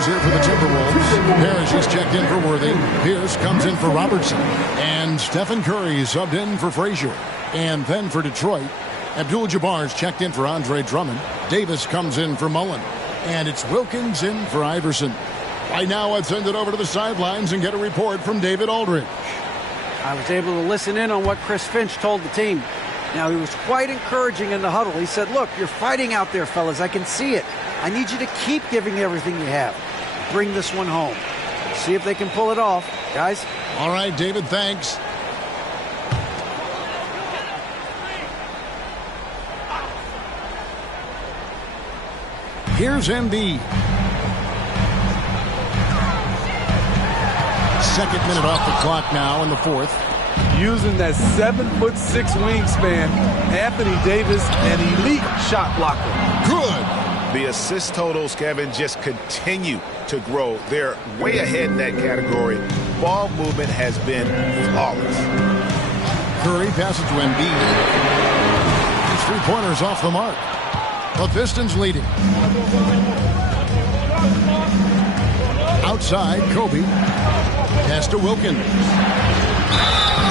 Pacers here for the Timberwolves. Parrish is checked in for Worthy. Pierce comes in for Robertson. And Stephen Curry subbed in for Frazier. And then for Detroit, Abdul-Jabbar's checked in for Andre Drummond. Davis comes in for Mullen. And it's Wilkins in for Iverson. Right now, I'd send it over to the sidelines and get a report from David Aldridge. I was able to listen in on what Chris Finch told the team. Now, he was quite encouraging in the huddle. He said, look, you're fighting out there, fellas. I can see it. I need you to keep giving everything you have. Bring this one home. See if they can pull it off. Guys? All right, David, thanks. Here's Embiid. Second minute off the clock now in the fourth. Using that 7'6" wingspan, Anthony Davis, an elite shot blocker. Good. The assist totals, Kevin, just continue to grow. They're way ahead in that category. Ball movement has been flawless. Curry passes to Embiid. His three-pointers off the mark. The Pistons leading. Outside, Kobe. Pass to Wilkins.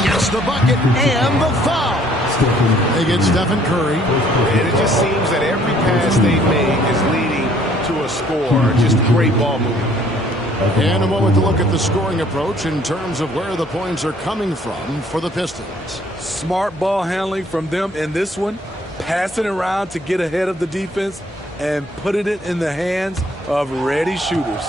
Gets the bucket and the foul. They get Stephen Curry. And it just seems that every pass they make is leading to a score. Just great ball movement. And a moment to look at the scoring approach in terms of where the points are coming from for the Pistons. Smart ball handling from them in this one. Passing around to get ahead of the defense and putting it in the hands of ready shooters.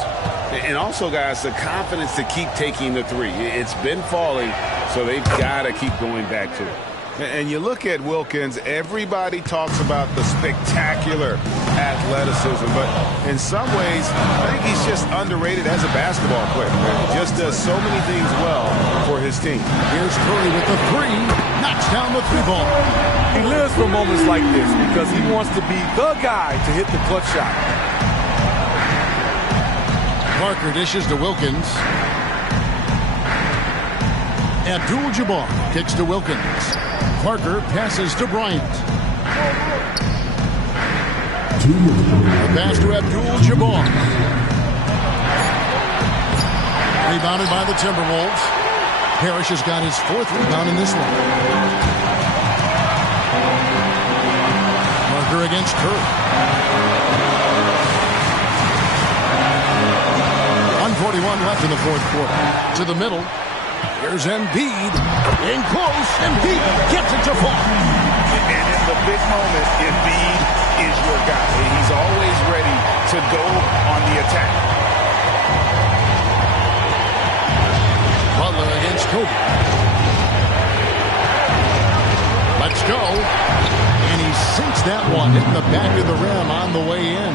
And also, guys, the confidence to keep taking the three. It's been falling, so they've got to keep going back to it. And you look at Wilkins, everybody talks about the spectacular athleticism, but in some ways, I think he's just underrated as a basketball player. He just does so many things well for his team. Here's Curry with the three, knocks down the three ball. He lives for moments like this because he wants to be the guy to hit the clutch shot. Parker dishes to Wilkins. Abdul-Jabbar kicks to Wilkins. Parker passes to Bryant. The pass to Abdul-Jabbar. Rebounded by the Timberwolves. Parrish has got his fourth rebound in this one. Parker against Curry. 1:41 left in the fourth quarter. To the middle. Here's Embiid. In close. Embiid gets it to fall. And in the big moment, Embiid is your guy. He's always ready to go on the attack. Butler against Kobe. Let's go. And he sinks that one, hitting the back of the rim on the way in.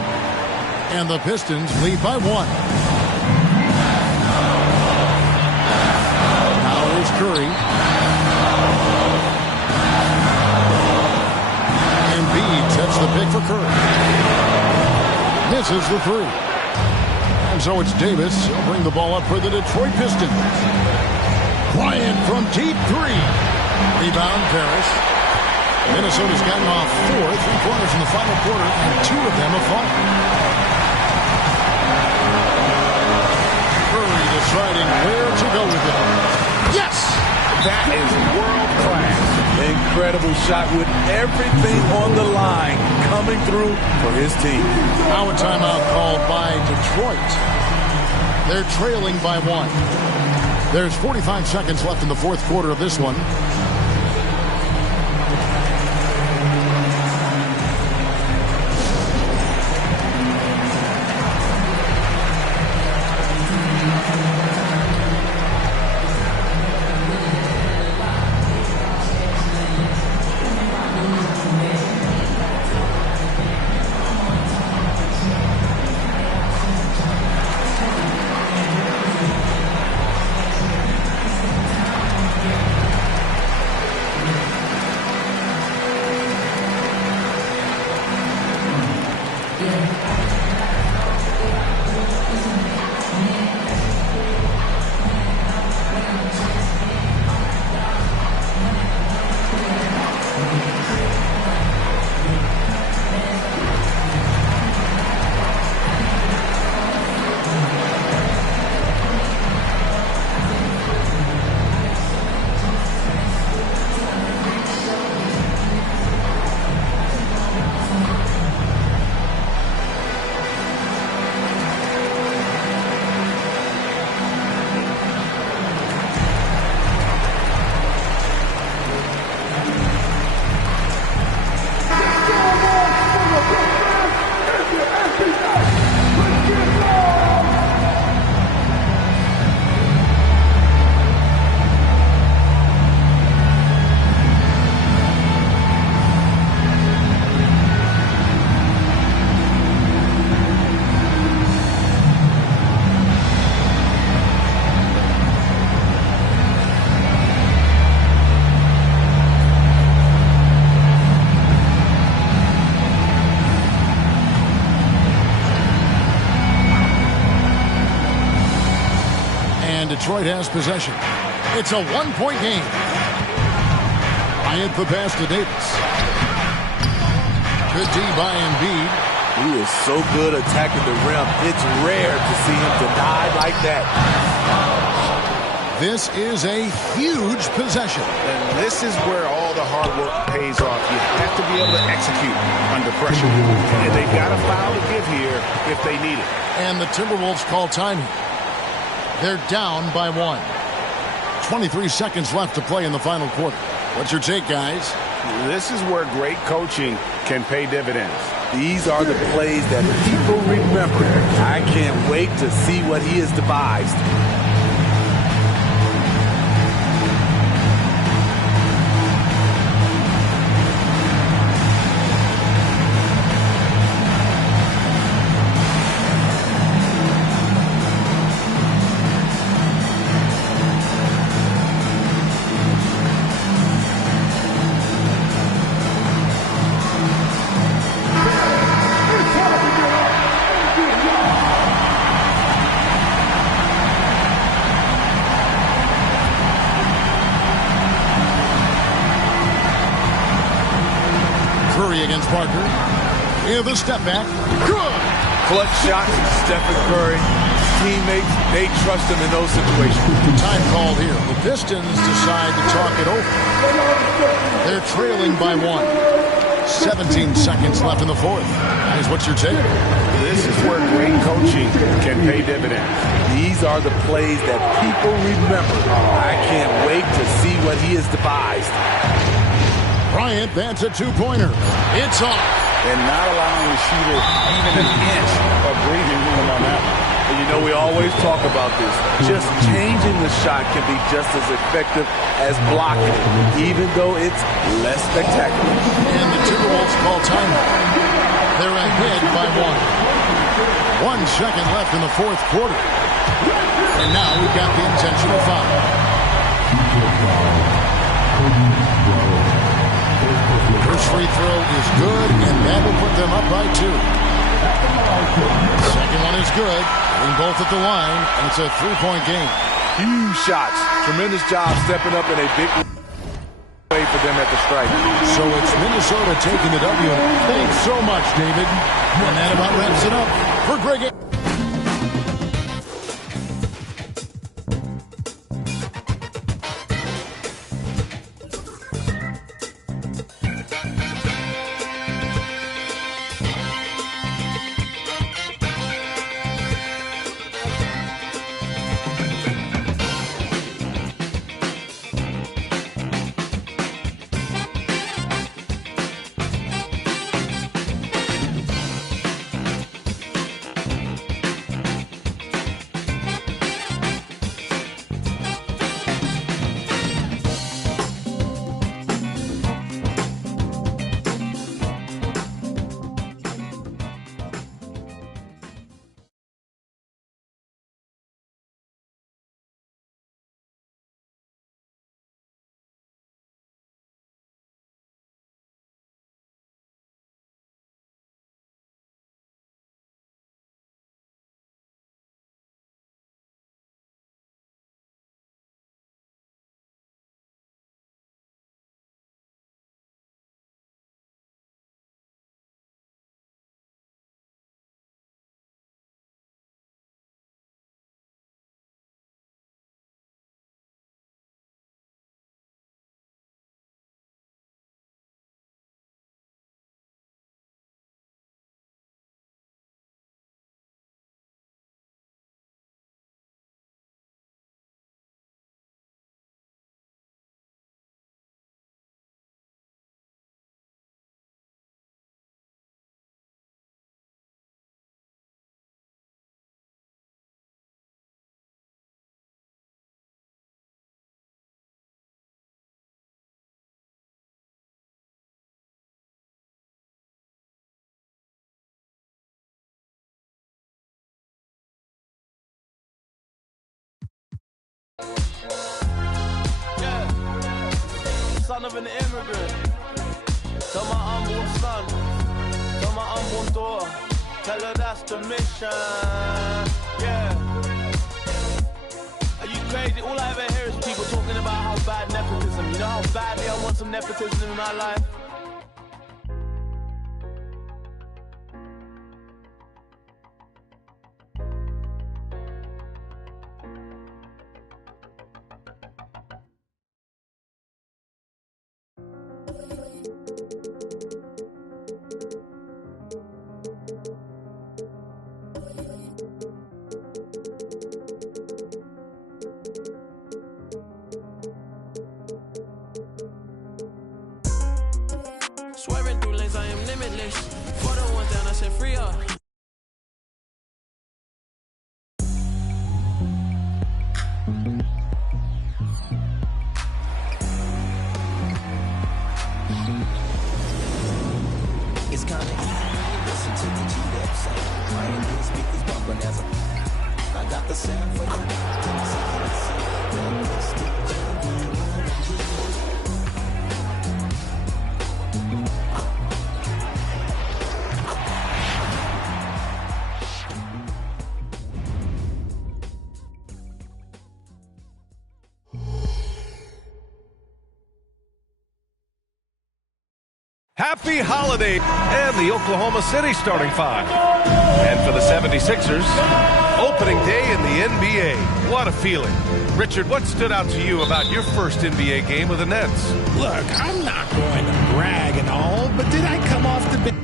And the Pistons lead by one. Curry. Embiid sets the pick for Curry. Misses the three. And so it's Davis. He'll bring the ball up for the Detroit Pistons. Bryant from deep three. Rebound, Parrish. Minnesota's gotten off 4 3-pointers in the final quarter, and 2 of them have fallen. Curry deciding where to go with it. Yes! That is world class. Incredible shot with everything on the line coming through for his team. Now a timeout called by Detroit. They're trailing by 1. There's 45 seconds left in the fourth quarter of this one. Detroit has possession. It's a one-point game. Bryant the pass to Davis. Good D by Embiid. He is so good attacking the rim. It's rare to see him denied like that. This is a huge possession. And this is where all the hard work pays off. You have to be able to execute under pressure. And they've got a foul to give here if they need it. And the Timberwolves call timing. They're down by 1. 23 seconds left to play in the final quarter. What's your take, guys? This is where great coaching can pay dividends. These are the plays that people remember. I can't wait to see what he has devised. Against Parker. Here's the step back. Good. Clutch shots from Stephen Curry. Teammates, they trust him in those situations. Time called here. The Pistons decide to talk it over. They're trailing by 1. 17 seconds left in the fourth. Guys, what's your take? This is where great coaching can pay dividends. These are the plays that people remember. I can't wait to see what he has devised. Bryant, that's a two-pointer. It's off. And not allowing the shooter even an inch of breathing room on that one. And you know, we always talk about this. Just changing the shot can be just as effective as blocking it, even though it's less spectacular. And the Timberwolves call timeout. They're ahead by 1. 1 second left in the fourth quarter. And now we've got the intentional foul. First free throw is good, and that will put them up by 2. Second one is good. Getting both at the line, and it's a 3-point game. Huge shots. Tremendous job stepping up in a big way for them at the strike. So it's Minnesota taking the W. Thanks so much, David. And that about wraps it up for Greg. Son of an immigrant. Tell my unborn son, tell my unborn daughter, tell her that's the mission. Yeah. Are you crazy. All I ever hear is people talking about how bad nepotism. You know how badly I want some nepotism in my life? Swerving through lanes, I am limitless. For the ones down, I said free up. It's kinda easy. Listen to the G-Rap sound. My Indian speakers bumping as I got the sound for you. Happy holiday and the Oklahoma City starting five. And for the 76ers, opening day in the NBA. What a feeling. Richard, what stood out to you about your first NBA game with the Nets? Look, I'm not going to brag and all, but did I come off the bench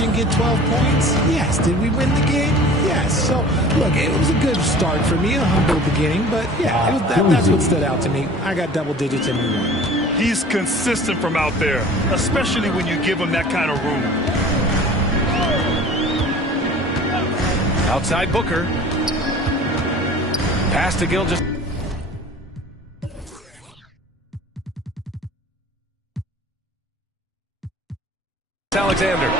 and get 12 points? Yes. Did we win the game? Yes. So, look, it was a good start for me, a humble beginning, but yeah, that's what stood out to me. I got double digits and we won. He's consistent from out there, especially when you give him that kind of room. Outside Booker. Pass to Gilgeous. Alexander.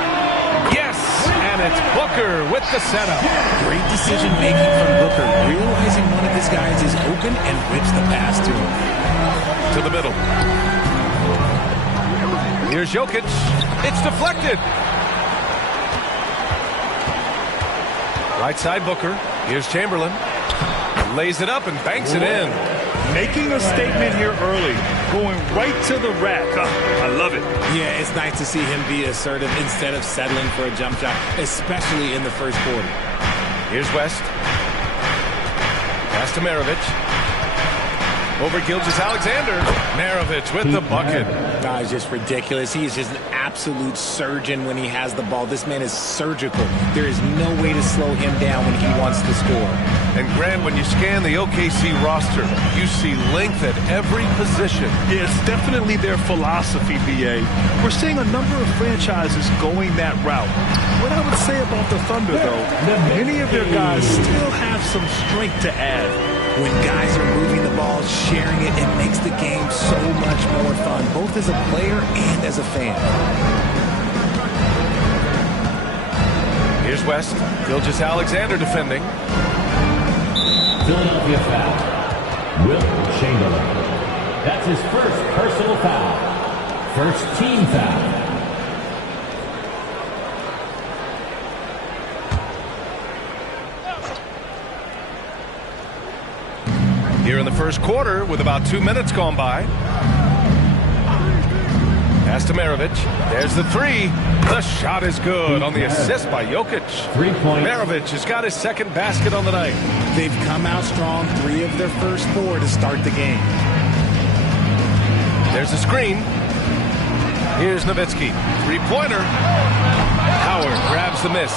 Yes, and it's Booker with the setup. Great decision making from Booker, realizing one of his guys is open and whips the pass to him. To the middle. Here's Jokic. It's deflected. Right side Booker. Here's Chamberlain. Lays it up and banks it in. Making a statement here early. Going right to the rack. I love it. Yeah, it's nice to see him be assertive instead of settling for a jump shot, especially in the first quarter. Here's West. Pass to Maravich. Over Gilgeous Alexander. Maravich with the bucket. Guy's just ridiculous. He is just an absolute surgeon when he has the ball. This man is surgical. There is no way to slow him down when he wants to score. And Grant, when you scan the OKC roster, you see length at every position. Yeah, it's definitely their philosophy, BA. We're seeing a number of franchises going that route. What I would say about the Thunder, though, many of their guys still have some strength to add. When guys are moving the ball, sharing it, it makes the game so much more fun, both as a player and as a fan. Here's West. Gilgeous Alexander defending. Philadelphia foul. Will Chamberlain. That's his first personal foul. First team foul. Here in the first quarter with about 2 minutes gone by. Pass to Maravich. There's the three. The shot is good on the assist by Jokic. 3 points. Maravich has got his second basket on the night. They've come out strong, 3 of their first 4 to start the game. There's a screen. Here's Nowitzki. Three-pointer. Howard grabs the miss.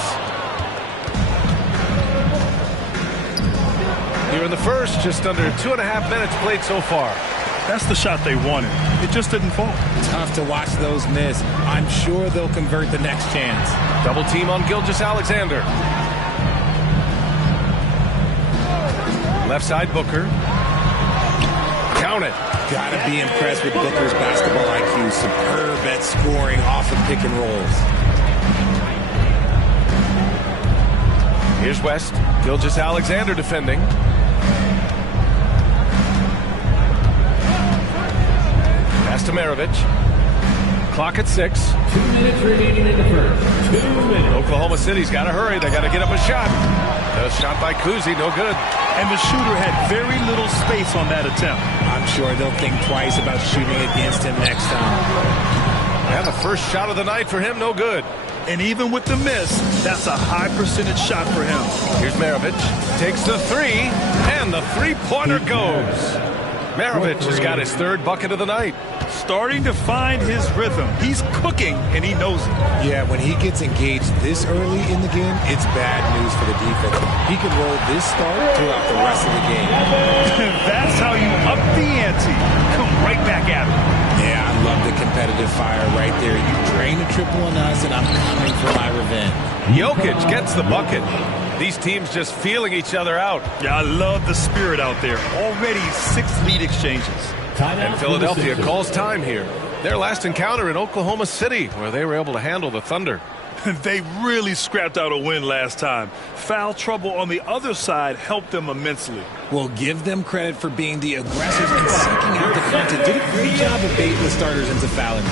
Here in the first, just under 2.5 minutes played so far. That's the shot they wanted. It just didn't fall. Tough to watch those miss. I'm sure they'll convert the next chance. Double team on Gilgeous Alexander. Left side Booker. Count it. Gotta be impressed with Booker's basketball IQ. Superb at scoring off of pick and rolls. Here's West. Gilgeous Alexander defending. Pass to Maravich. Clock at 6. 2 minutes remaining in the first. 2 minutes. Oklahoma City's got to hurry. They got to get up a shot. A shot by Kuzi, no good. And the shooter had very little space on that attempt. I'm sure they'll think twice about shooting against him next time. And the first shot of the night for him, no good. And even with the miss, that's a high percentage shot for him. Here's Maravich. Takes the three, and the three-pointer goes. Maravich has got his third bucket of the night. Starting to find his rhythm. He's cooking, and he knows it. Yeah, when he gets engaged this early in the game, it's bad news for the defense. He can roll this start throughout the rest of the game. That's how you up the ante. Come right back at him. Yeah, I love the competitive fire right there. You drain a triple on us, and I'm coming for my revenge. Jokic gets the bucket. These teams just feeling each other out. Yeah, I love the spirit out there. Already 6 lead exchanges. And Philadelphia calls time here. Their last encounter in Oklahoma City, where they were able to handle the Thunder. They really scrapped out a win last time. Foul trouble on the other side helped them immensely. Well, give them credit for being the aggressors and seeking out the content. Did a great job of baiting the starters into fouling.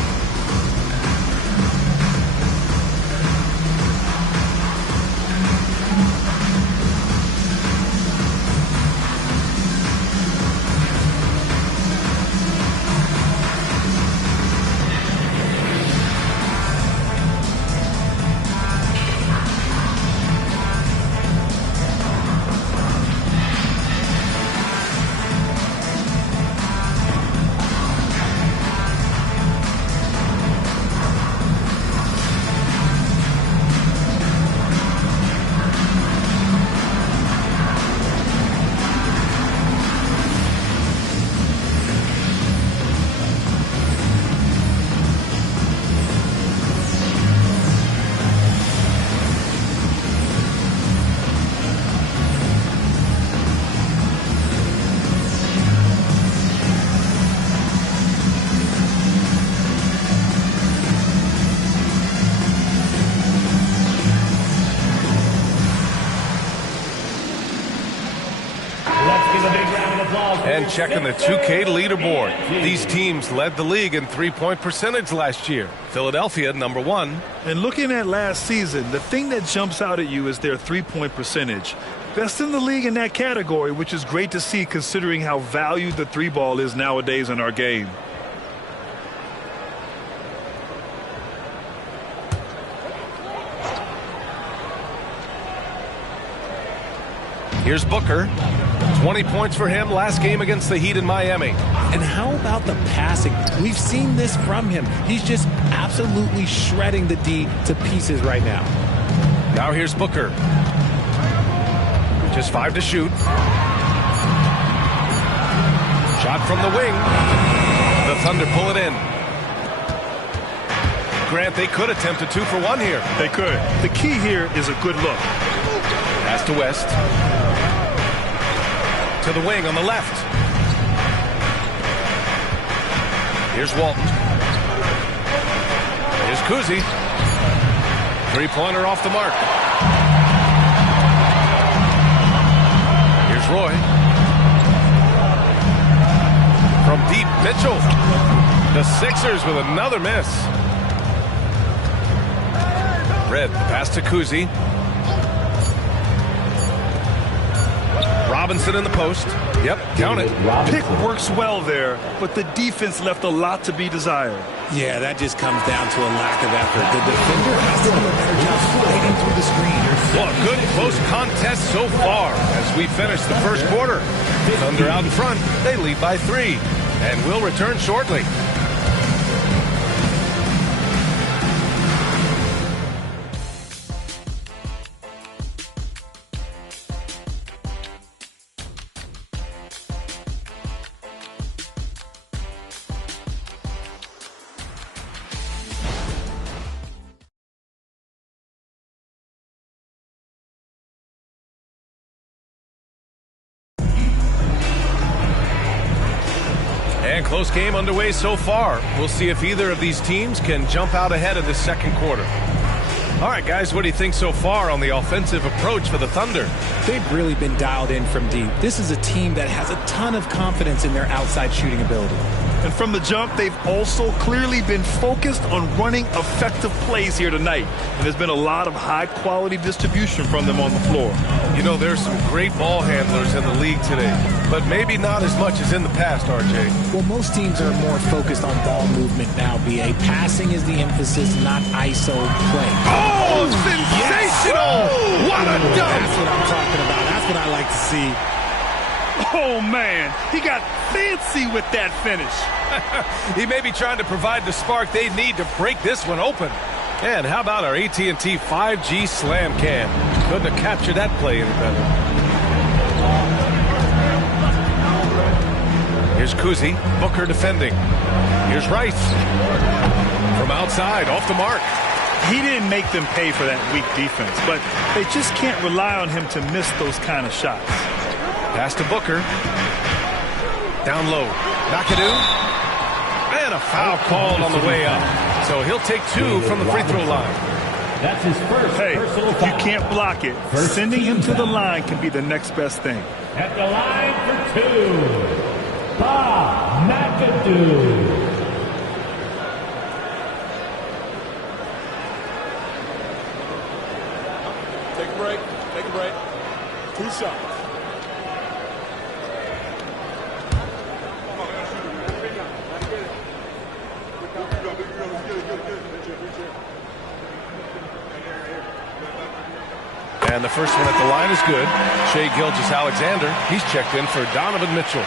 And checking the 2K leaderboard. These teams led the league in three-point percentage last year. Philadelphia, number 1. And looking at last season, the thing that jumps out at you is their three-point percentage. Best in the league in that category, which is great to see considering how valued the three ball is nowadays in our game. Here's Booker. 20 points for him last game against the Heat in Miami. And how about the passing? We've seen this from him. He's just absolutely shredding the D to pieces right now. Now here's Booker. Just 5 to shoot. Shot from the wing. The Thunder pull it in. Grant, they could attempt a 2 for 1 here. They could. The key here is a good look. Pass to West. To the wing on the left. Here's Walton. Here's Kuzi. Three-pointer off the mark. Here's Roy. From deep, Mitchell. The Sixers with another miss. Red, pass to Kuzi. Robinson in the post. Yep, count it. Pick works well there, but the defense left a lot to be desired. Yeah, that just comes down to a lack of effort. The defender has to do a better job fighting through the screen. Well, a good close contest so far as we finish the first quarter. Thunder out in front. They lead by 3. And we'll return shortly. And close game underway so far. We'll see if either of these teams can jump out ahead of the second quarter. All right, guys, what do you think so far on the offensive approach for the Thunder? They've really been dialed in from deep. This is a team that has a ton of confidence in their outside shooting ability. And from the jump, they've also clearly been focused on running effective plays here tonight. And there's been a lot of high-quality distribution from them on the floor. You know, there's some great ball handlers in the league today, but maybe not as much as in the past, RJ. Well, most teams are more focused on ball movement now, BA. Passing is the emphasis, not ISO play. Oh, sensational! Yes. What a dunk! That's what I'm talking about. That's what I like to see. Oh, man, he got fancy with that finish. He may be trying to provide the spark they need to break this one open. And how about our AT&T 5G Slam Cam? Couldn't have captured that play any better. Here's Kuzi, Booker defending. Here's Rice. From outside, off the mark. He didn't make them pay for that weak defense, but they just can't rely on him to miss those kind of shots. Pass to Booker. Down low. McAdoo. And a foul called on the way up. So he'll take 2 from the free throw line. That's his first personal foul. If you can't block it, sending him to the line can be the next best thing. At the line for 2, Bob McAdoo. Take a break. Take a break. 2 shots. And the first one at the line is good. Shai Gilgeous-Alexander. He's checked in for Donovan Mitchell.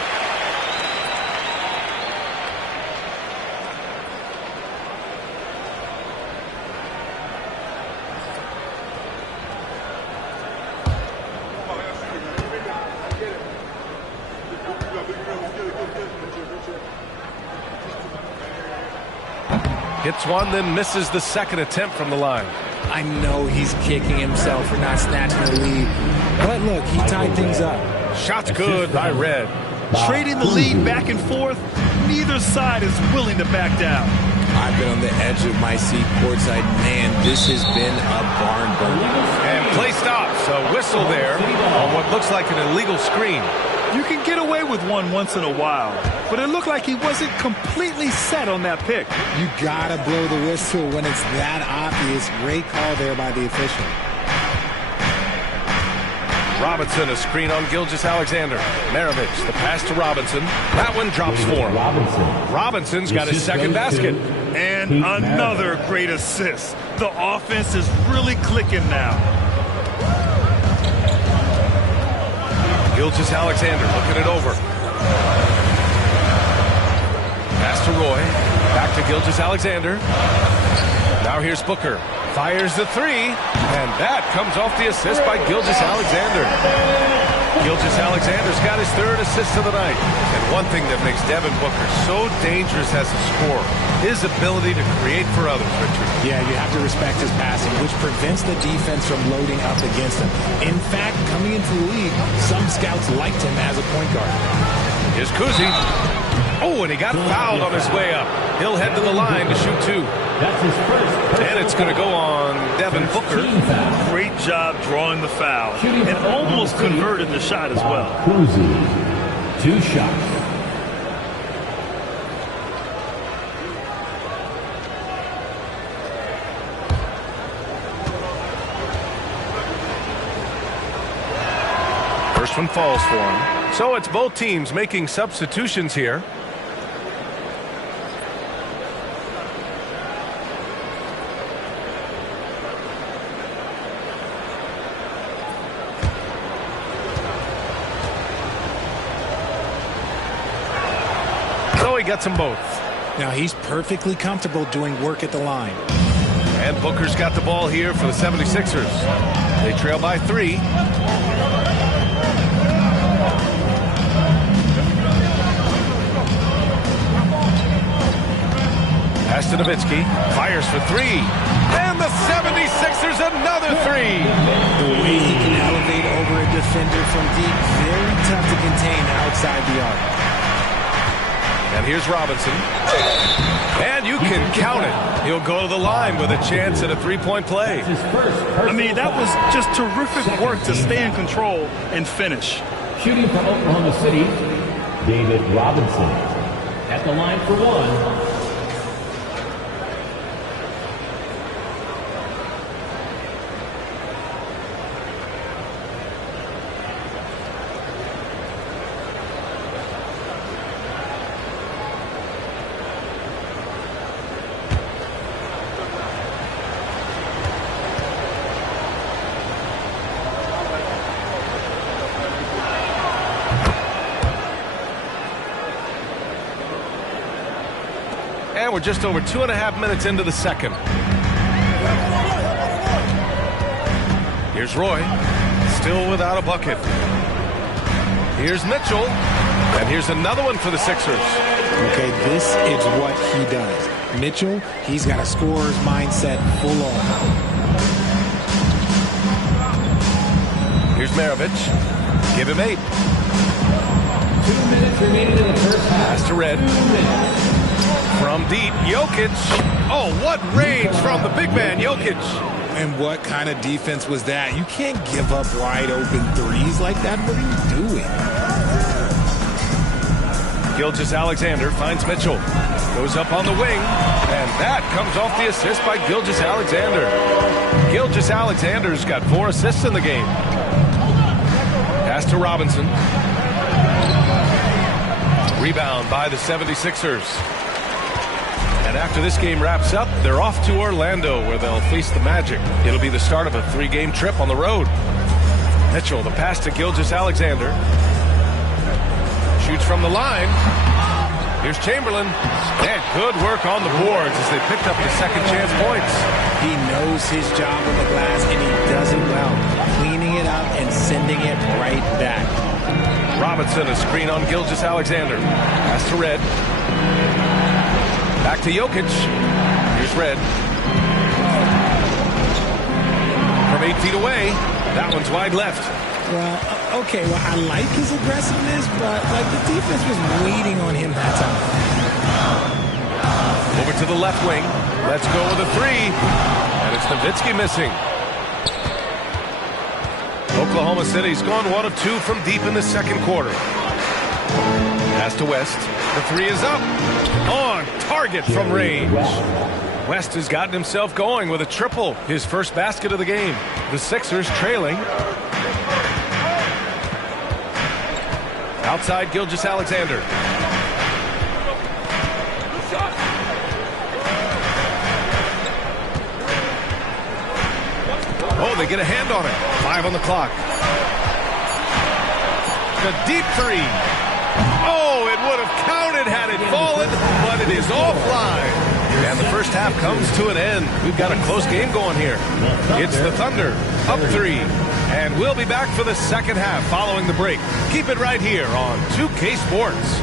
Hits one, then misses the second attempt from the line. I know he's kicking himself for not snatching the lead. But look, he tied things up. Shot's good by Red. Trading the lead back and forth, neither side is willing to back down. I've been on the edge of my seat courtside. Man, this has been a barn burner. And play stops. A whistle there on what looks like an illegal screen. You can get away with one once in a while, but it looked like he wasn't completely set on that pick. You gotta blow the whistle when it's that obvious. Great call there by the official. Robinson, a screen on Gilgeous-Alexander. Maravich, the pass to Robinson. That one drops for him. Robinson's got his second basket. And another great assist. The offense is really clicking now. Gilgeous-Alexander looking it over. Pass to Roy. Back to Gilgeous-Alexander. Now here's Booker. Fires the 3. And that comes off the assist by Gilgeous-Alexander. Gilgeous-Alexander's got his 3rd assist of the night. And one thing that makes Devin Booker so dangerous as a scorer, his ability to create for others, Richard. Yeah, you have to respect his passing, which prevents the defense from loading up against him. In fact, coming into the league, some scouts liked him as a point guard. Here's Kuzi. Oh, and he got fouled on his way up. He'll head to the line to shoot 2. That's his first. And it's going to go on Devin Booker. Great job drawing the foul. And almost converted the shot as well. Kuzi, 2 shots. First one falls for him. So it's both teams making substitutions here. So he gets them both. Now he's perfectly comfortable doing work at the line. And Booker's got the ball here for the 76ers. They trail by 3. Pass to Nowitzki. Fires for 3. And the 76ers another 3. The way he can elevate over a defender from deep, very tough to contain outside the arc. And And here's Robinson. And you can count it. He'll go to the line with a chance at a three-point play. I mean, that was just terrific work to stay in control and finish. Shooting from Oklahoma City, David Robinson. At the line for one. And we're just over 2.5 minutes into the second. Here's Roy, still without a bucket. Here's Mitchell, and here's another one for the Sixers. Okay, this is what he does. Mitchell, he's got a scorer's mindset full on. Here's Maravich. Give him 8. 2 minutes remaining in the first half. Pass to Red. From deep, Jokic. Oh, what range from the big man, Jokic. And what kind of defense was that? You can't give up wide open threes like that. What are you doing? Gilgeous-Alexander finds Mitchell. Goes up on the wing. And that comes off the assist by Gilgeous-Alexander. Gilgeous-Alexander's got 4 assists in the game. Pass to Robinson. Rebound by the 76ers. And after this game wraps up, they're off to Orlando, where they'll face the Magic. It'll be the start of a 3-game trip on the road. Mitchell, the pass to Gilgeous-Alexander. Shoots from the line. Here's Chamberlain. And good work on the boards as they picked up the second chance points. He knows his job on the glass, and he does it well. Cleaning it up and sending it right back. Robinson, a screen on Gilgeous-Alexander. Pass to Red. Back to Jokic. Here's Red. From 8 feet away. That one's wide left. Well, okay, well, I like his aggressiveness, but like the defense was waiting on him that time. Over to the left wing. Let's go with a 3. And it's Nowitzki missing. Oklahoma City's gone 1 of 2 from deep in the second quarter. Pass to West. The 3 is up. On target from range. West has gotten himself going with a triple. His first basket of the game. The Sixers trailing. Outside Gilgeous-Alexander. Oh, they get a hand on it. 5 on the clock. The deep 3. Oh, it would have counted had it fallen, but it is offline. And the first half comes to an end. We've got a close game going here. It's the Thunder, up 3. And we'll be back for the second half following the break. Keep it right here on 2K Sports.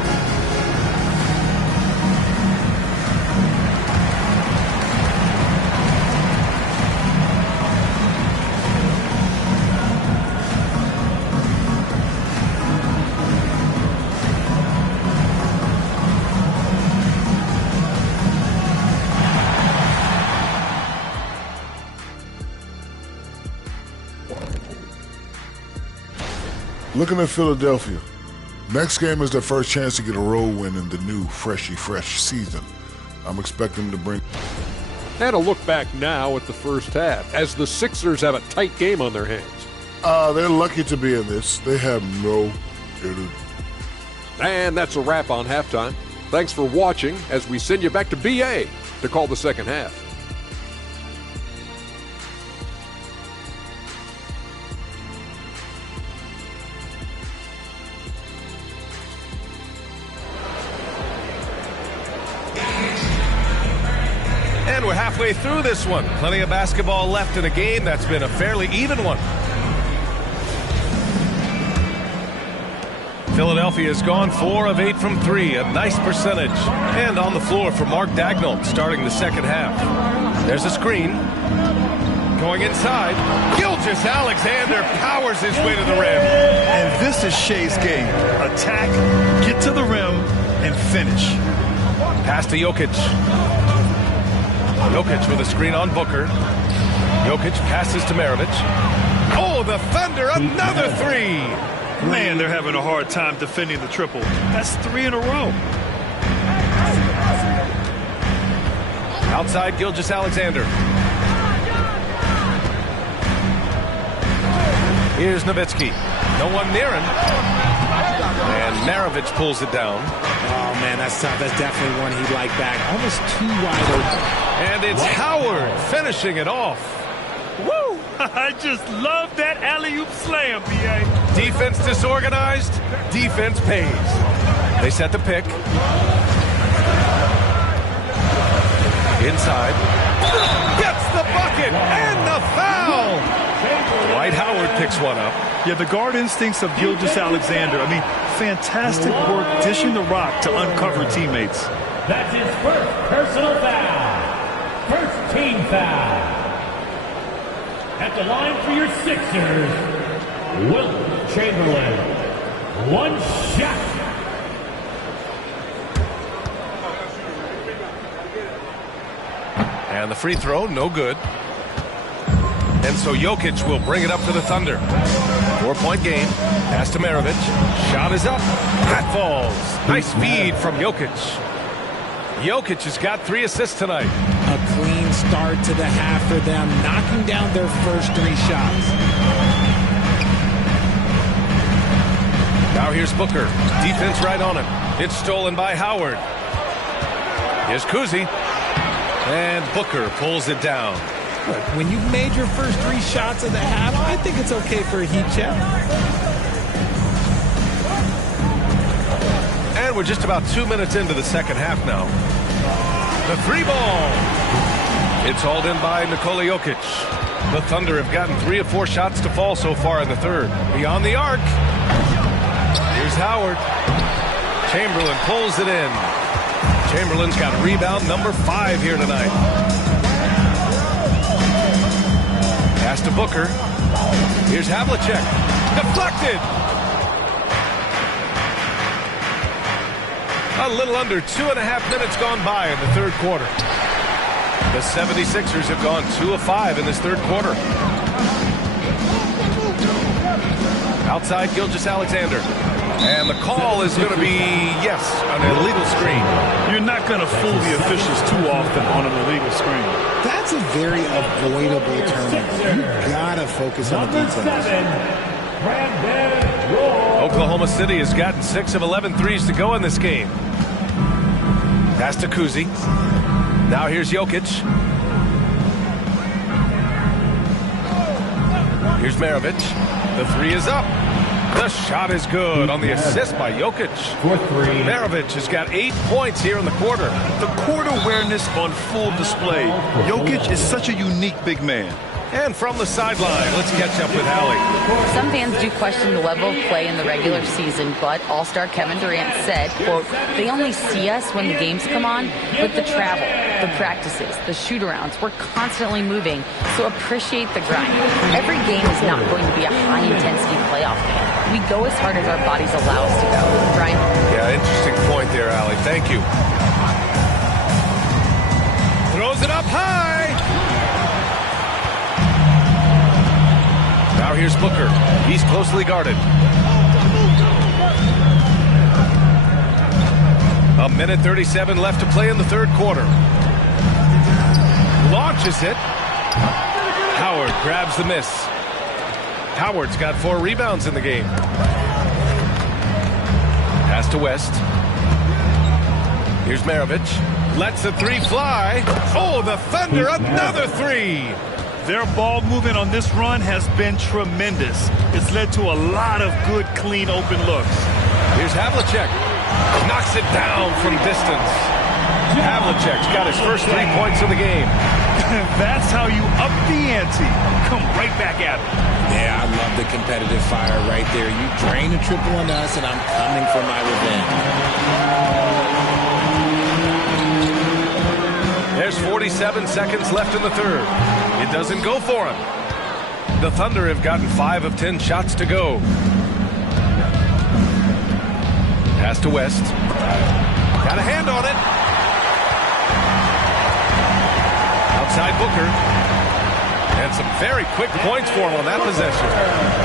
Looking at Philadelphia, next game is their first chance to get a road win in the new fresh season. I'm expecting them to bring. And a look back now at the first half, as the Sixers have a tight game on their hands. They're lucky to be in this. They have no energy. And that's a wrap on halftime. Thanks for watching as we send you back to BA to call the second half. And we're halfway through this one. Plenty of basketball left in a game that's been a fairly even one. Philadelphia has gone 4 of 8 from 3, a nice percentage. And on the floor for Mark Daigneault starting the second half. There's a screen. Going inside. Gilgeous-Alexander powers his way to the rim. And this is Shea's game. Attack, get to the rim, and finish. Pass to Jokic. Jokic with a screen on Booker. Jokic passes to Maravich. Oh, the Thunder, another three. Man, they're having a hard time defending the triple. That's 3 in a row. Outside Gilgeous-Alexander. Here's Nowitzki. No one near him. And Maravich pulls it down. Oh, man, that's tough. That's definitely one he'd like back. Almost too wide open. And it's Howard finishing it off. Woo! I just love that alley-oop slam, B.A. Defense disorganized. Defense pays. They set the pick. Inside. Gets the bucket and the foul. Dwight Howard picks one up. Yeah, the guard instincts of Gilgeous-Alexander. I mean, fantastic work dishing the rock to uncover teammates. That's his first personal foul. First team foul. At the line for your Sixers, Will Chamberlain. One shot. And the free throw, no good. And so Jokic will bring it up to the Thunder. 4-point game. Pass to Maravich. Shot is up. That falls. Nice feed from Jokic. Jokic has got 3 assists tonight. A clean start to the half for them, knocking down their first 3 shots. Now here's Booker. Defense right on him. It's stolen by Howard. Here's Kuzi. And Booker pulls it down. Look, when you've made your first 3 shots of the half, I think it's okay for a heat check. And we're just about 2 minutes into the second half now. The 3 ball. It's hauled in by Nikola Jokic. The Thunder have gotten 3 of 4 shots to fall so far in the third. Beyond the arc. Here's Howard. Chamberlain pulls it in. Chamberlain's got rebound number 5 here tonight. Pass to Booker. Here's Havlicek. Deflected. A little under 2.5 minutes gone by in the third quarter. The 76ers have gone 2 of 5 in this third quarter. Outside Gilgeous-Alexander. And the call is going to be, yes, an illegal screen. You're not going to fool the officials too often on an illegal screen. That's a very avoidable turnover. You gotta focus on the details. Oklahoma City has gotten 6 of 11 threes to go in this game. Pass to Kuzi. Now here's Jokic. Here's Maravich. The 3 is up. The shot is good on the assist by Jokic. Maravich has got 8 points here in the quarter. The court awareness on full display. Jokic is such a unique big man. And from the sideline, let's catch up with Hallie. Some fans do question the level of play in the regular season, but All-Star Kevin Durant said, quote, they only see us when the games come on, but the travel, the practices, the shoot-arounds, we're constantly moving, so appreciate the grind. Every game is not going to be a high-intensity playoff game. We go as hard as our bodies allow us to go. Brian? Yeah, interesting point there, Allie. Thank you. Throws it up high. Now here's Booker. He's closely guarded. 1:37 left to play in the third quarter. Launches it. Howard grabs the miss. Howard's got 4 rebounds in the game. Pass to West. Here's Maravich. Lets the 3 fly. Oh, the Thunder, another 3. Their ball movement on this run has been tremendous. It's led to a lot of good, clean, open looks. Here's Havlicek. Knocks it down from distance. Havlicek's got his first 3 points of the game. That's how you up the ante. Come right back at it. Yeah, I love the competitive fire right there. You drain a triple on us, and I'm coming for my revenge. There's 47 seconds left in the third. It doesn't go for him. The Thunder have gotten 5 of 10 shots to go. Pass to West. Outside Booker. And some very quick points for him on that possession.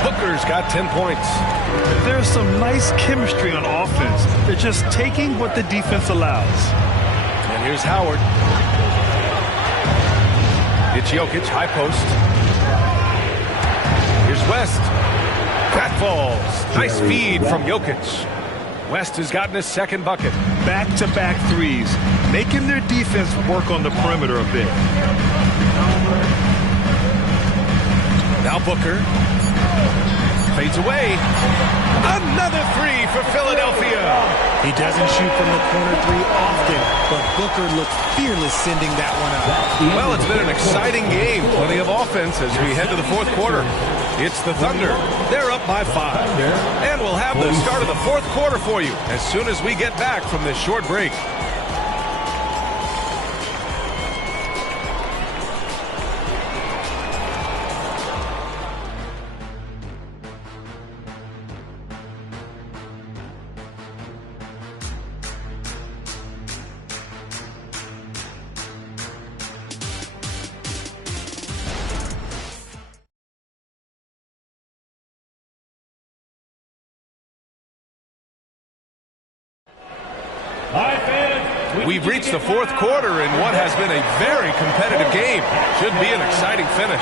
Booker's got 10 points. There's some nice chemistry on offense. They're just taking what the defense allows. And here's Howard. It's Jokic, high post. Here's West. That falls. Nice feed from Jokic. West has gotten his second bucket. Back-to-back threes, making their defense work on the perimeter a bit. Now Booker fades away. Another three for Philadelphia. He doesn't shoot from the corner three often, but Booker looked fearless sending that one up. Well, it's been an exciting game. Plenty of offense as we head to the fourth quarter. It's the Thunder. They're up by 5. And we'll have the start of the fourth quarter for you as soon as we get back from this short break. We've reached the fourth quarter in what has been a very competitive game. Should be an exciting finish.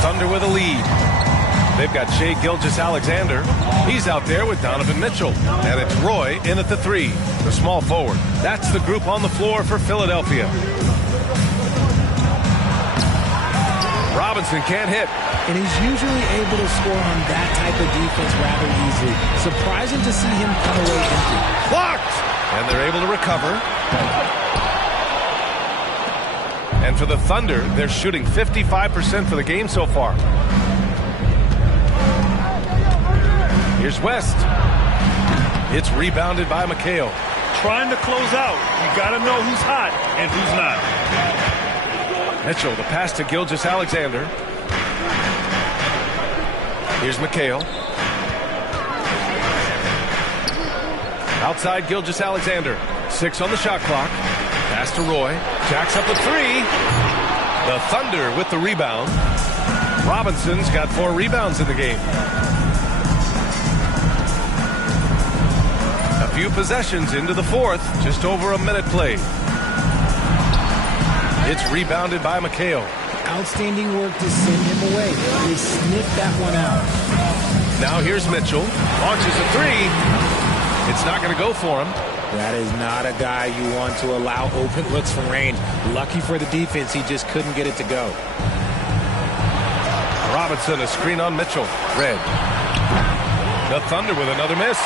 Thunder with a lead. They've got Shai Gilgeous-Alexander. He's out there with Donovan Mitchell. And it's Roy in at the 3, the small forward. That's the group on the floor for Philadelphia. Robinson can't hit. And he's usually able to score on that type of defense rather easily. Surprising to see him come away empty. Blocked! And they're able to recover. And for the Thunder, they're shooting 55% for the game so far. Here's West. It's rebounded by McHale. Trying to close out. You got to know who's hot and who's not. Mitchell, the pass to Gilgeous-Alexander. Here's McHale. Outside Gilgeous-Alexander. 6 on the shot clock. Pass to Roy. Jacks up a 3. The Thunder with the rebound. Robinson's got 4 rebounds in the game. A few possessions into the fourth. Just over a minute played. It's rebounded by McHale. Outstanding work to send him away. They sniffed that one out. Now here's Mitchell. Launches a 3. It's not going to go for him. That is not a guy you want to allow open looks from range. Lucky for the defense, he just couldn't get it to go. Robinson, a screen on Mitchell. Red. The Thunder with another miss.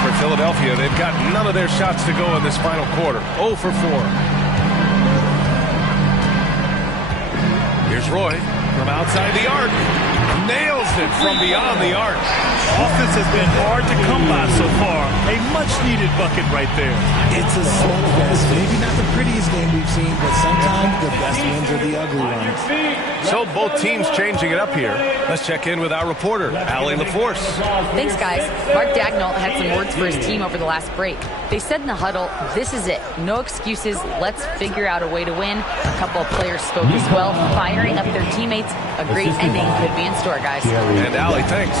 For Philadelphia, they've got none of their shots to go in this final quarter. 0 for 4. Here's Roy from outside the arc. Nails it from beyond the arc. Offense has been hard to come by so far. A much-needed bucket right there. It's a slugfest. Maybe not the prettiest game we've seen, but sometimes the best wins are the ugly ones. So both teams changing it up here. Let's check in with our reporter, Allie LaForce. Thanks, guys. Mark Dagnall had some words for his team over the last break. They said in the huddle, this is it. No excuses. Let's figure out a way to win. A couple of players spoke as well, firing up their teammates. A great ending could be in store, guys. And Allie, thanks.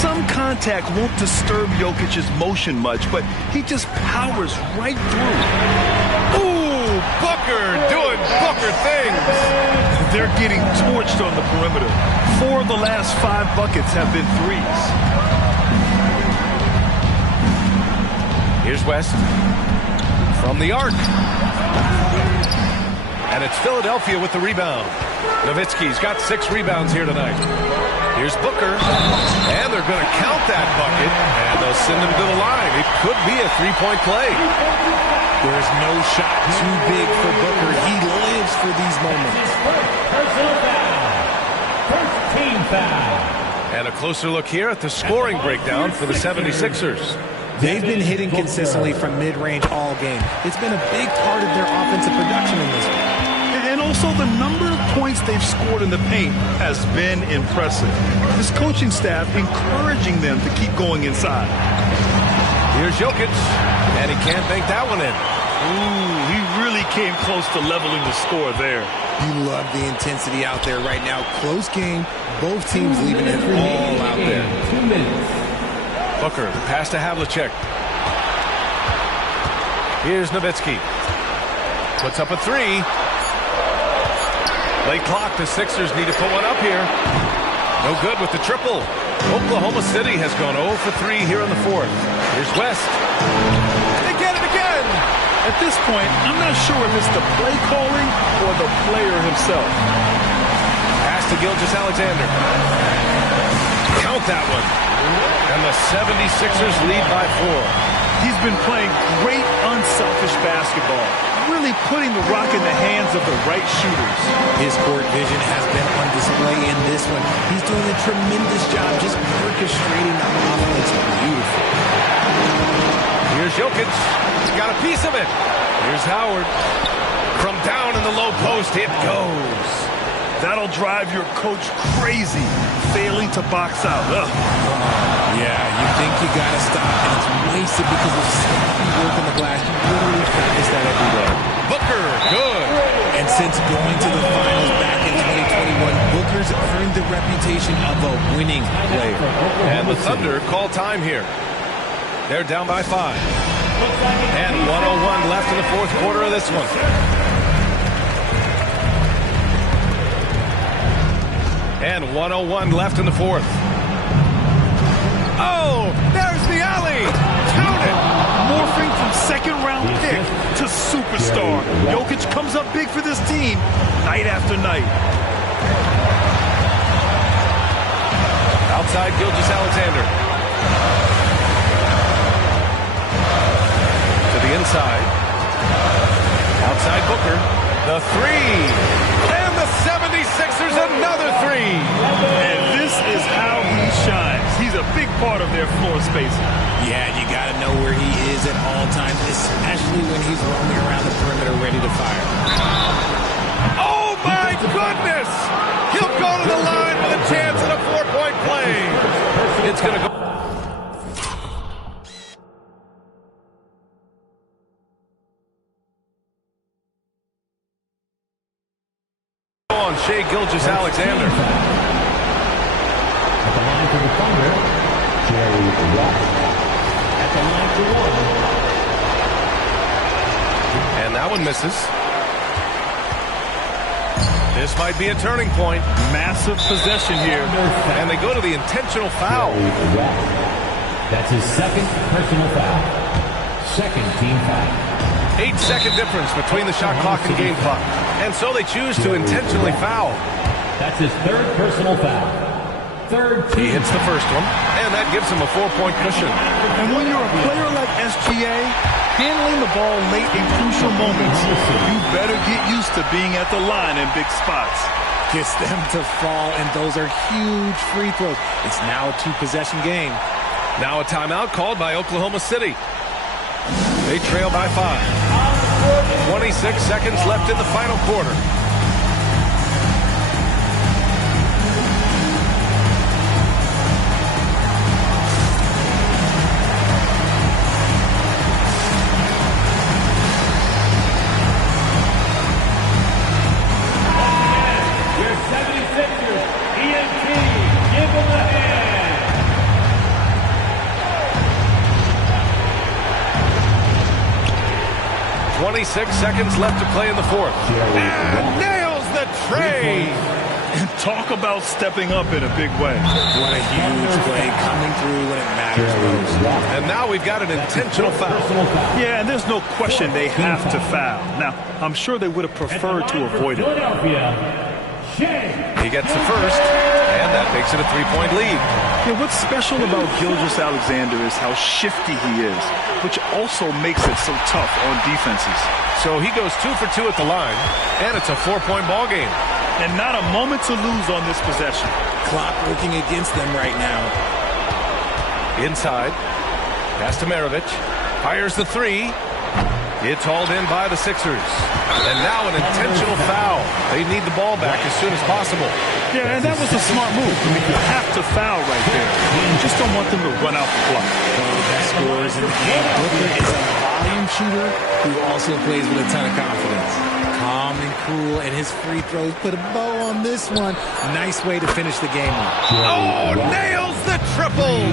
Some contact won't disturb Jokic's motion much, but he just powers right through. Ooh, Booker doing Booker things. They're getting torched on the perimeter. 4 of the last 5 buckets have been threes. Here's West from the arc. And it's Philadelphia with the rebound. Nowitzki's got 6 rebounds here tonight. Here's Booker. And they're going to count that bucket. And they'll send him to the line. It could be a 3-point play. There's no shot too big for Booker. He lives for these moments. Personal foul. First team foul. And a closer look here at the scoring breakdown for the 76ers. They've been hitting consistently from mid-range all game. It's been a big part of their offensive production in this one. And also the number of points they've scored in the paint has been impressive. This coaching staff encouraging them to keep going inside. Here's Jokic, and he can't bank that one in. Ooh, he really came close to leveling the score there. You love the intensity out there right now. Close game. Both teams leaving it all out there. 2 minutes. Booker, the pass to Havlicek. Here's Nowitzki. Puts up a three. Late clock. The Sixers need to put one up here. No good with the triple. Oklahoma City has gone 0 for 3 here in the fourth. Here's West. They get it again. At this point, I'm not sure if it's the play calling or the player himself. Pass to Gilgeous-Alexander. Count that one. And the 76ers lead by 4. He's been playing great, unselfish basketball, really putting the rock in the hands of the right shooters. His court vision has been on display in this one. He's doing a tremendous job just orchestrating the offense. Beautiful. Here's Jokic. He's got a piece of it. Here's Howard. From down in the low post, it goes. That'll drive your coach crazy, failing to box out. Ugh. Yeah, you think you got to stop, and it's wasted because of sloppy work on the glass. You literally practice that every day. Booker, good. And since going to the finals back in 2021, Booker's earned the reputation of a winning player. And the Thunder call time here. They're down by 5. And 1:01 left in the fourth quarter of this one. And 1:01 left in the fourth. Oh, there's the alley. Count it. Morphing from second-round pick to superstar. Jokic comes up big for this team night after night. Outside Gilgeous-Alexander. To the inside. Outside Booker. The three. And the 76ers another three. And this is how he shines. He's a big part of their floor spacing. Yeah, you got to know where he is at all times, especially when he's roaming around the perimeter ready to fire. Oh, my goodness! He'll go to the line with a chance at a 4-point play. It's going to go. On Shai Gilgeous-Alexander. At the line for the Thunder, Jerry West. At the line for 1. And that one misses. This might be a turning point. Massive possession here. And they go to the intentional foul. That's his second personal foul. Second team foul. 8-second difference between the shot clock and game clock. And so they choose to intentionally foul. That's his third personal foul. Third team. He hits the first one, and that gives him a 4-point cushion. And when you're a player like SGA, handling the ball late in crucial moments, you better get used to being at the line in big spots. Gets them to fall, and those are huge free throws. It's now a 2-possession game. Now a timeout called by Oklahoma City. They trail by 5. 26 seconds left in the final quarter. Your 76ers, EMT, give them a hand. 26 seconds left to play in the fourth. And nails the tray. And talk about stepping up in a big way. What a huge play coming through when it matters most. And now we've got an intentional foul. Yeah, and there's no question they have to foul. Now, I'm sure they would have preferred to avoid it. He gets the first, and that makes it a 3-point lead. Yeah, what's special about Gilgeous-Alexander is how shifty he is, which also makes it so tough on defenses. So he goes 2 for 2 at the line, and it's a 4-point ball game. And not a moment to lose on this possession. Clock working against them right now. Inside, pass to Maravich, fires the three. It's hauled in by the Sixers. And now an intentional foul. They need the ball back as soon as possible. Yeah, and that was a smart move. I mean, you have to foul right there. You just don't want them to run out the clock. One of the best scorers in the game. Booker is a volume shooter who also plays with a ton of confidence. Calm and cool, and his free throws put a bow on this one. Nice way to finish the game off. Oh, nails the triple!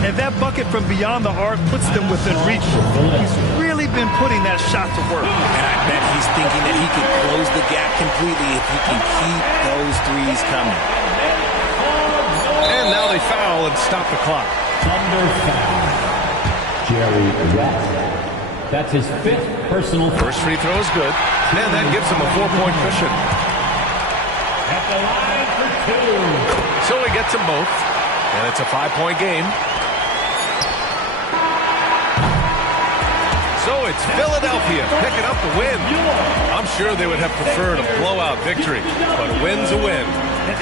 And that bucket from beyond the arc puts them within reach. He's really been putting that shot to work. And I bet he's thinking that he can close the gap completely if he can keep those threes coming. And now they foul and stop the clock. Thunder foul. Jerry West. That's his 5th personal foul. First free throw is good, and that gives him a 4-point cushion. At the line for 2. So he gets them both, and it's a 5-point game. So it's Philadelphia picking up the win. I'm sure they would have preferred a blowout victory, but a win's a win.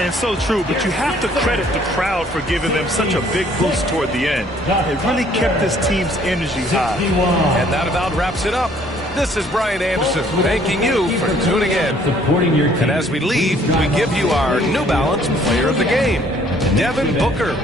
And so true, but you have to credit the crowd for giving them such a big boost toward the end. It really kept this team's energy high. And that about wraps it up. This is Brian Anderson thanking you for tuning in. And as we leave, we give you our New Balance Player of the Game, Devin Booker.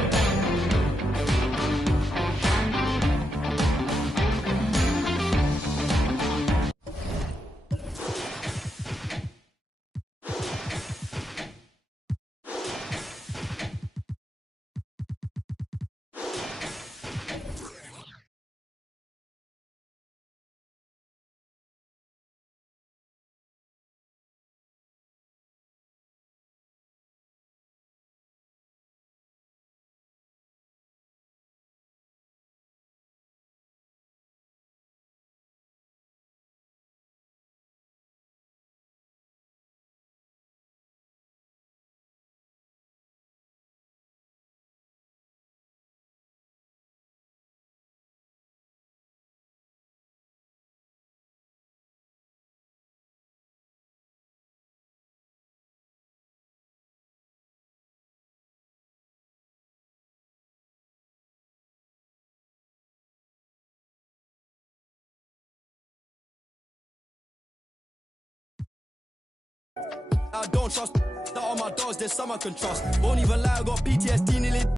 I don't trust that all my dogs, there's some I can trust. Won't even lie, I got PTSD nearly.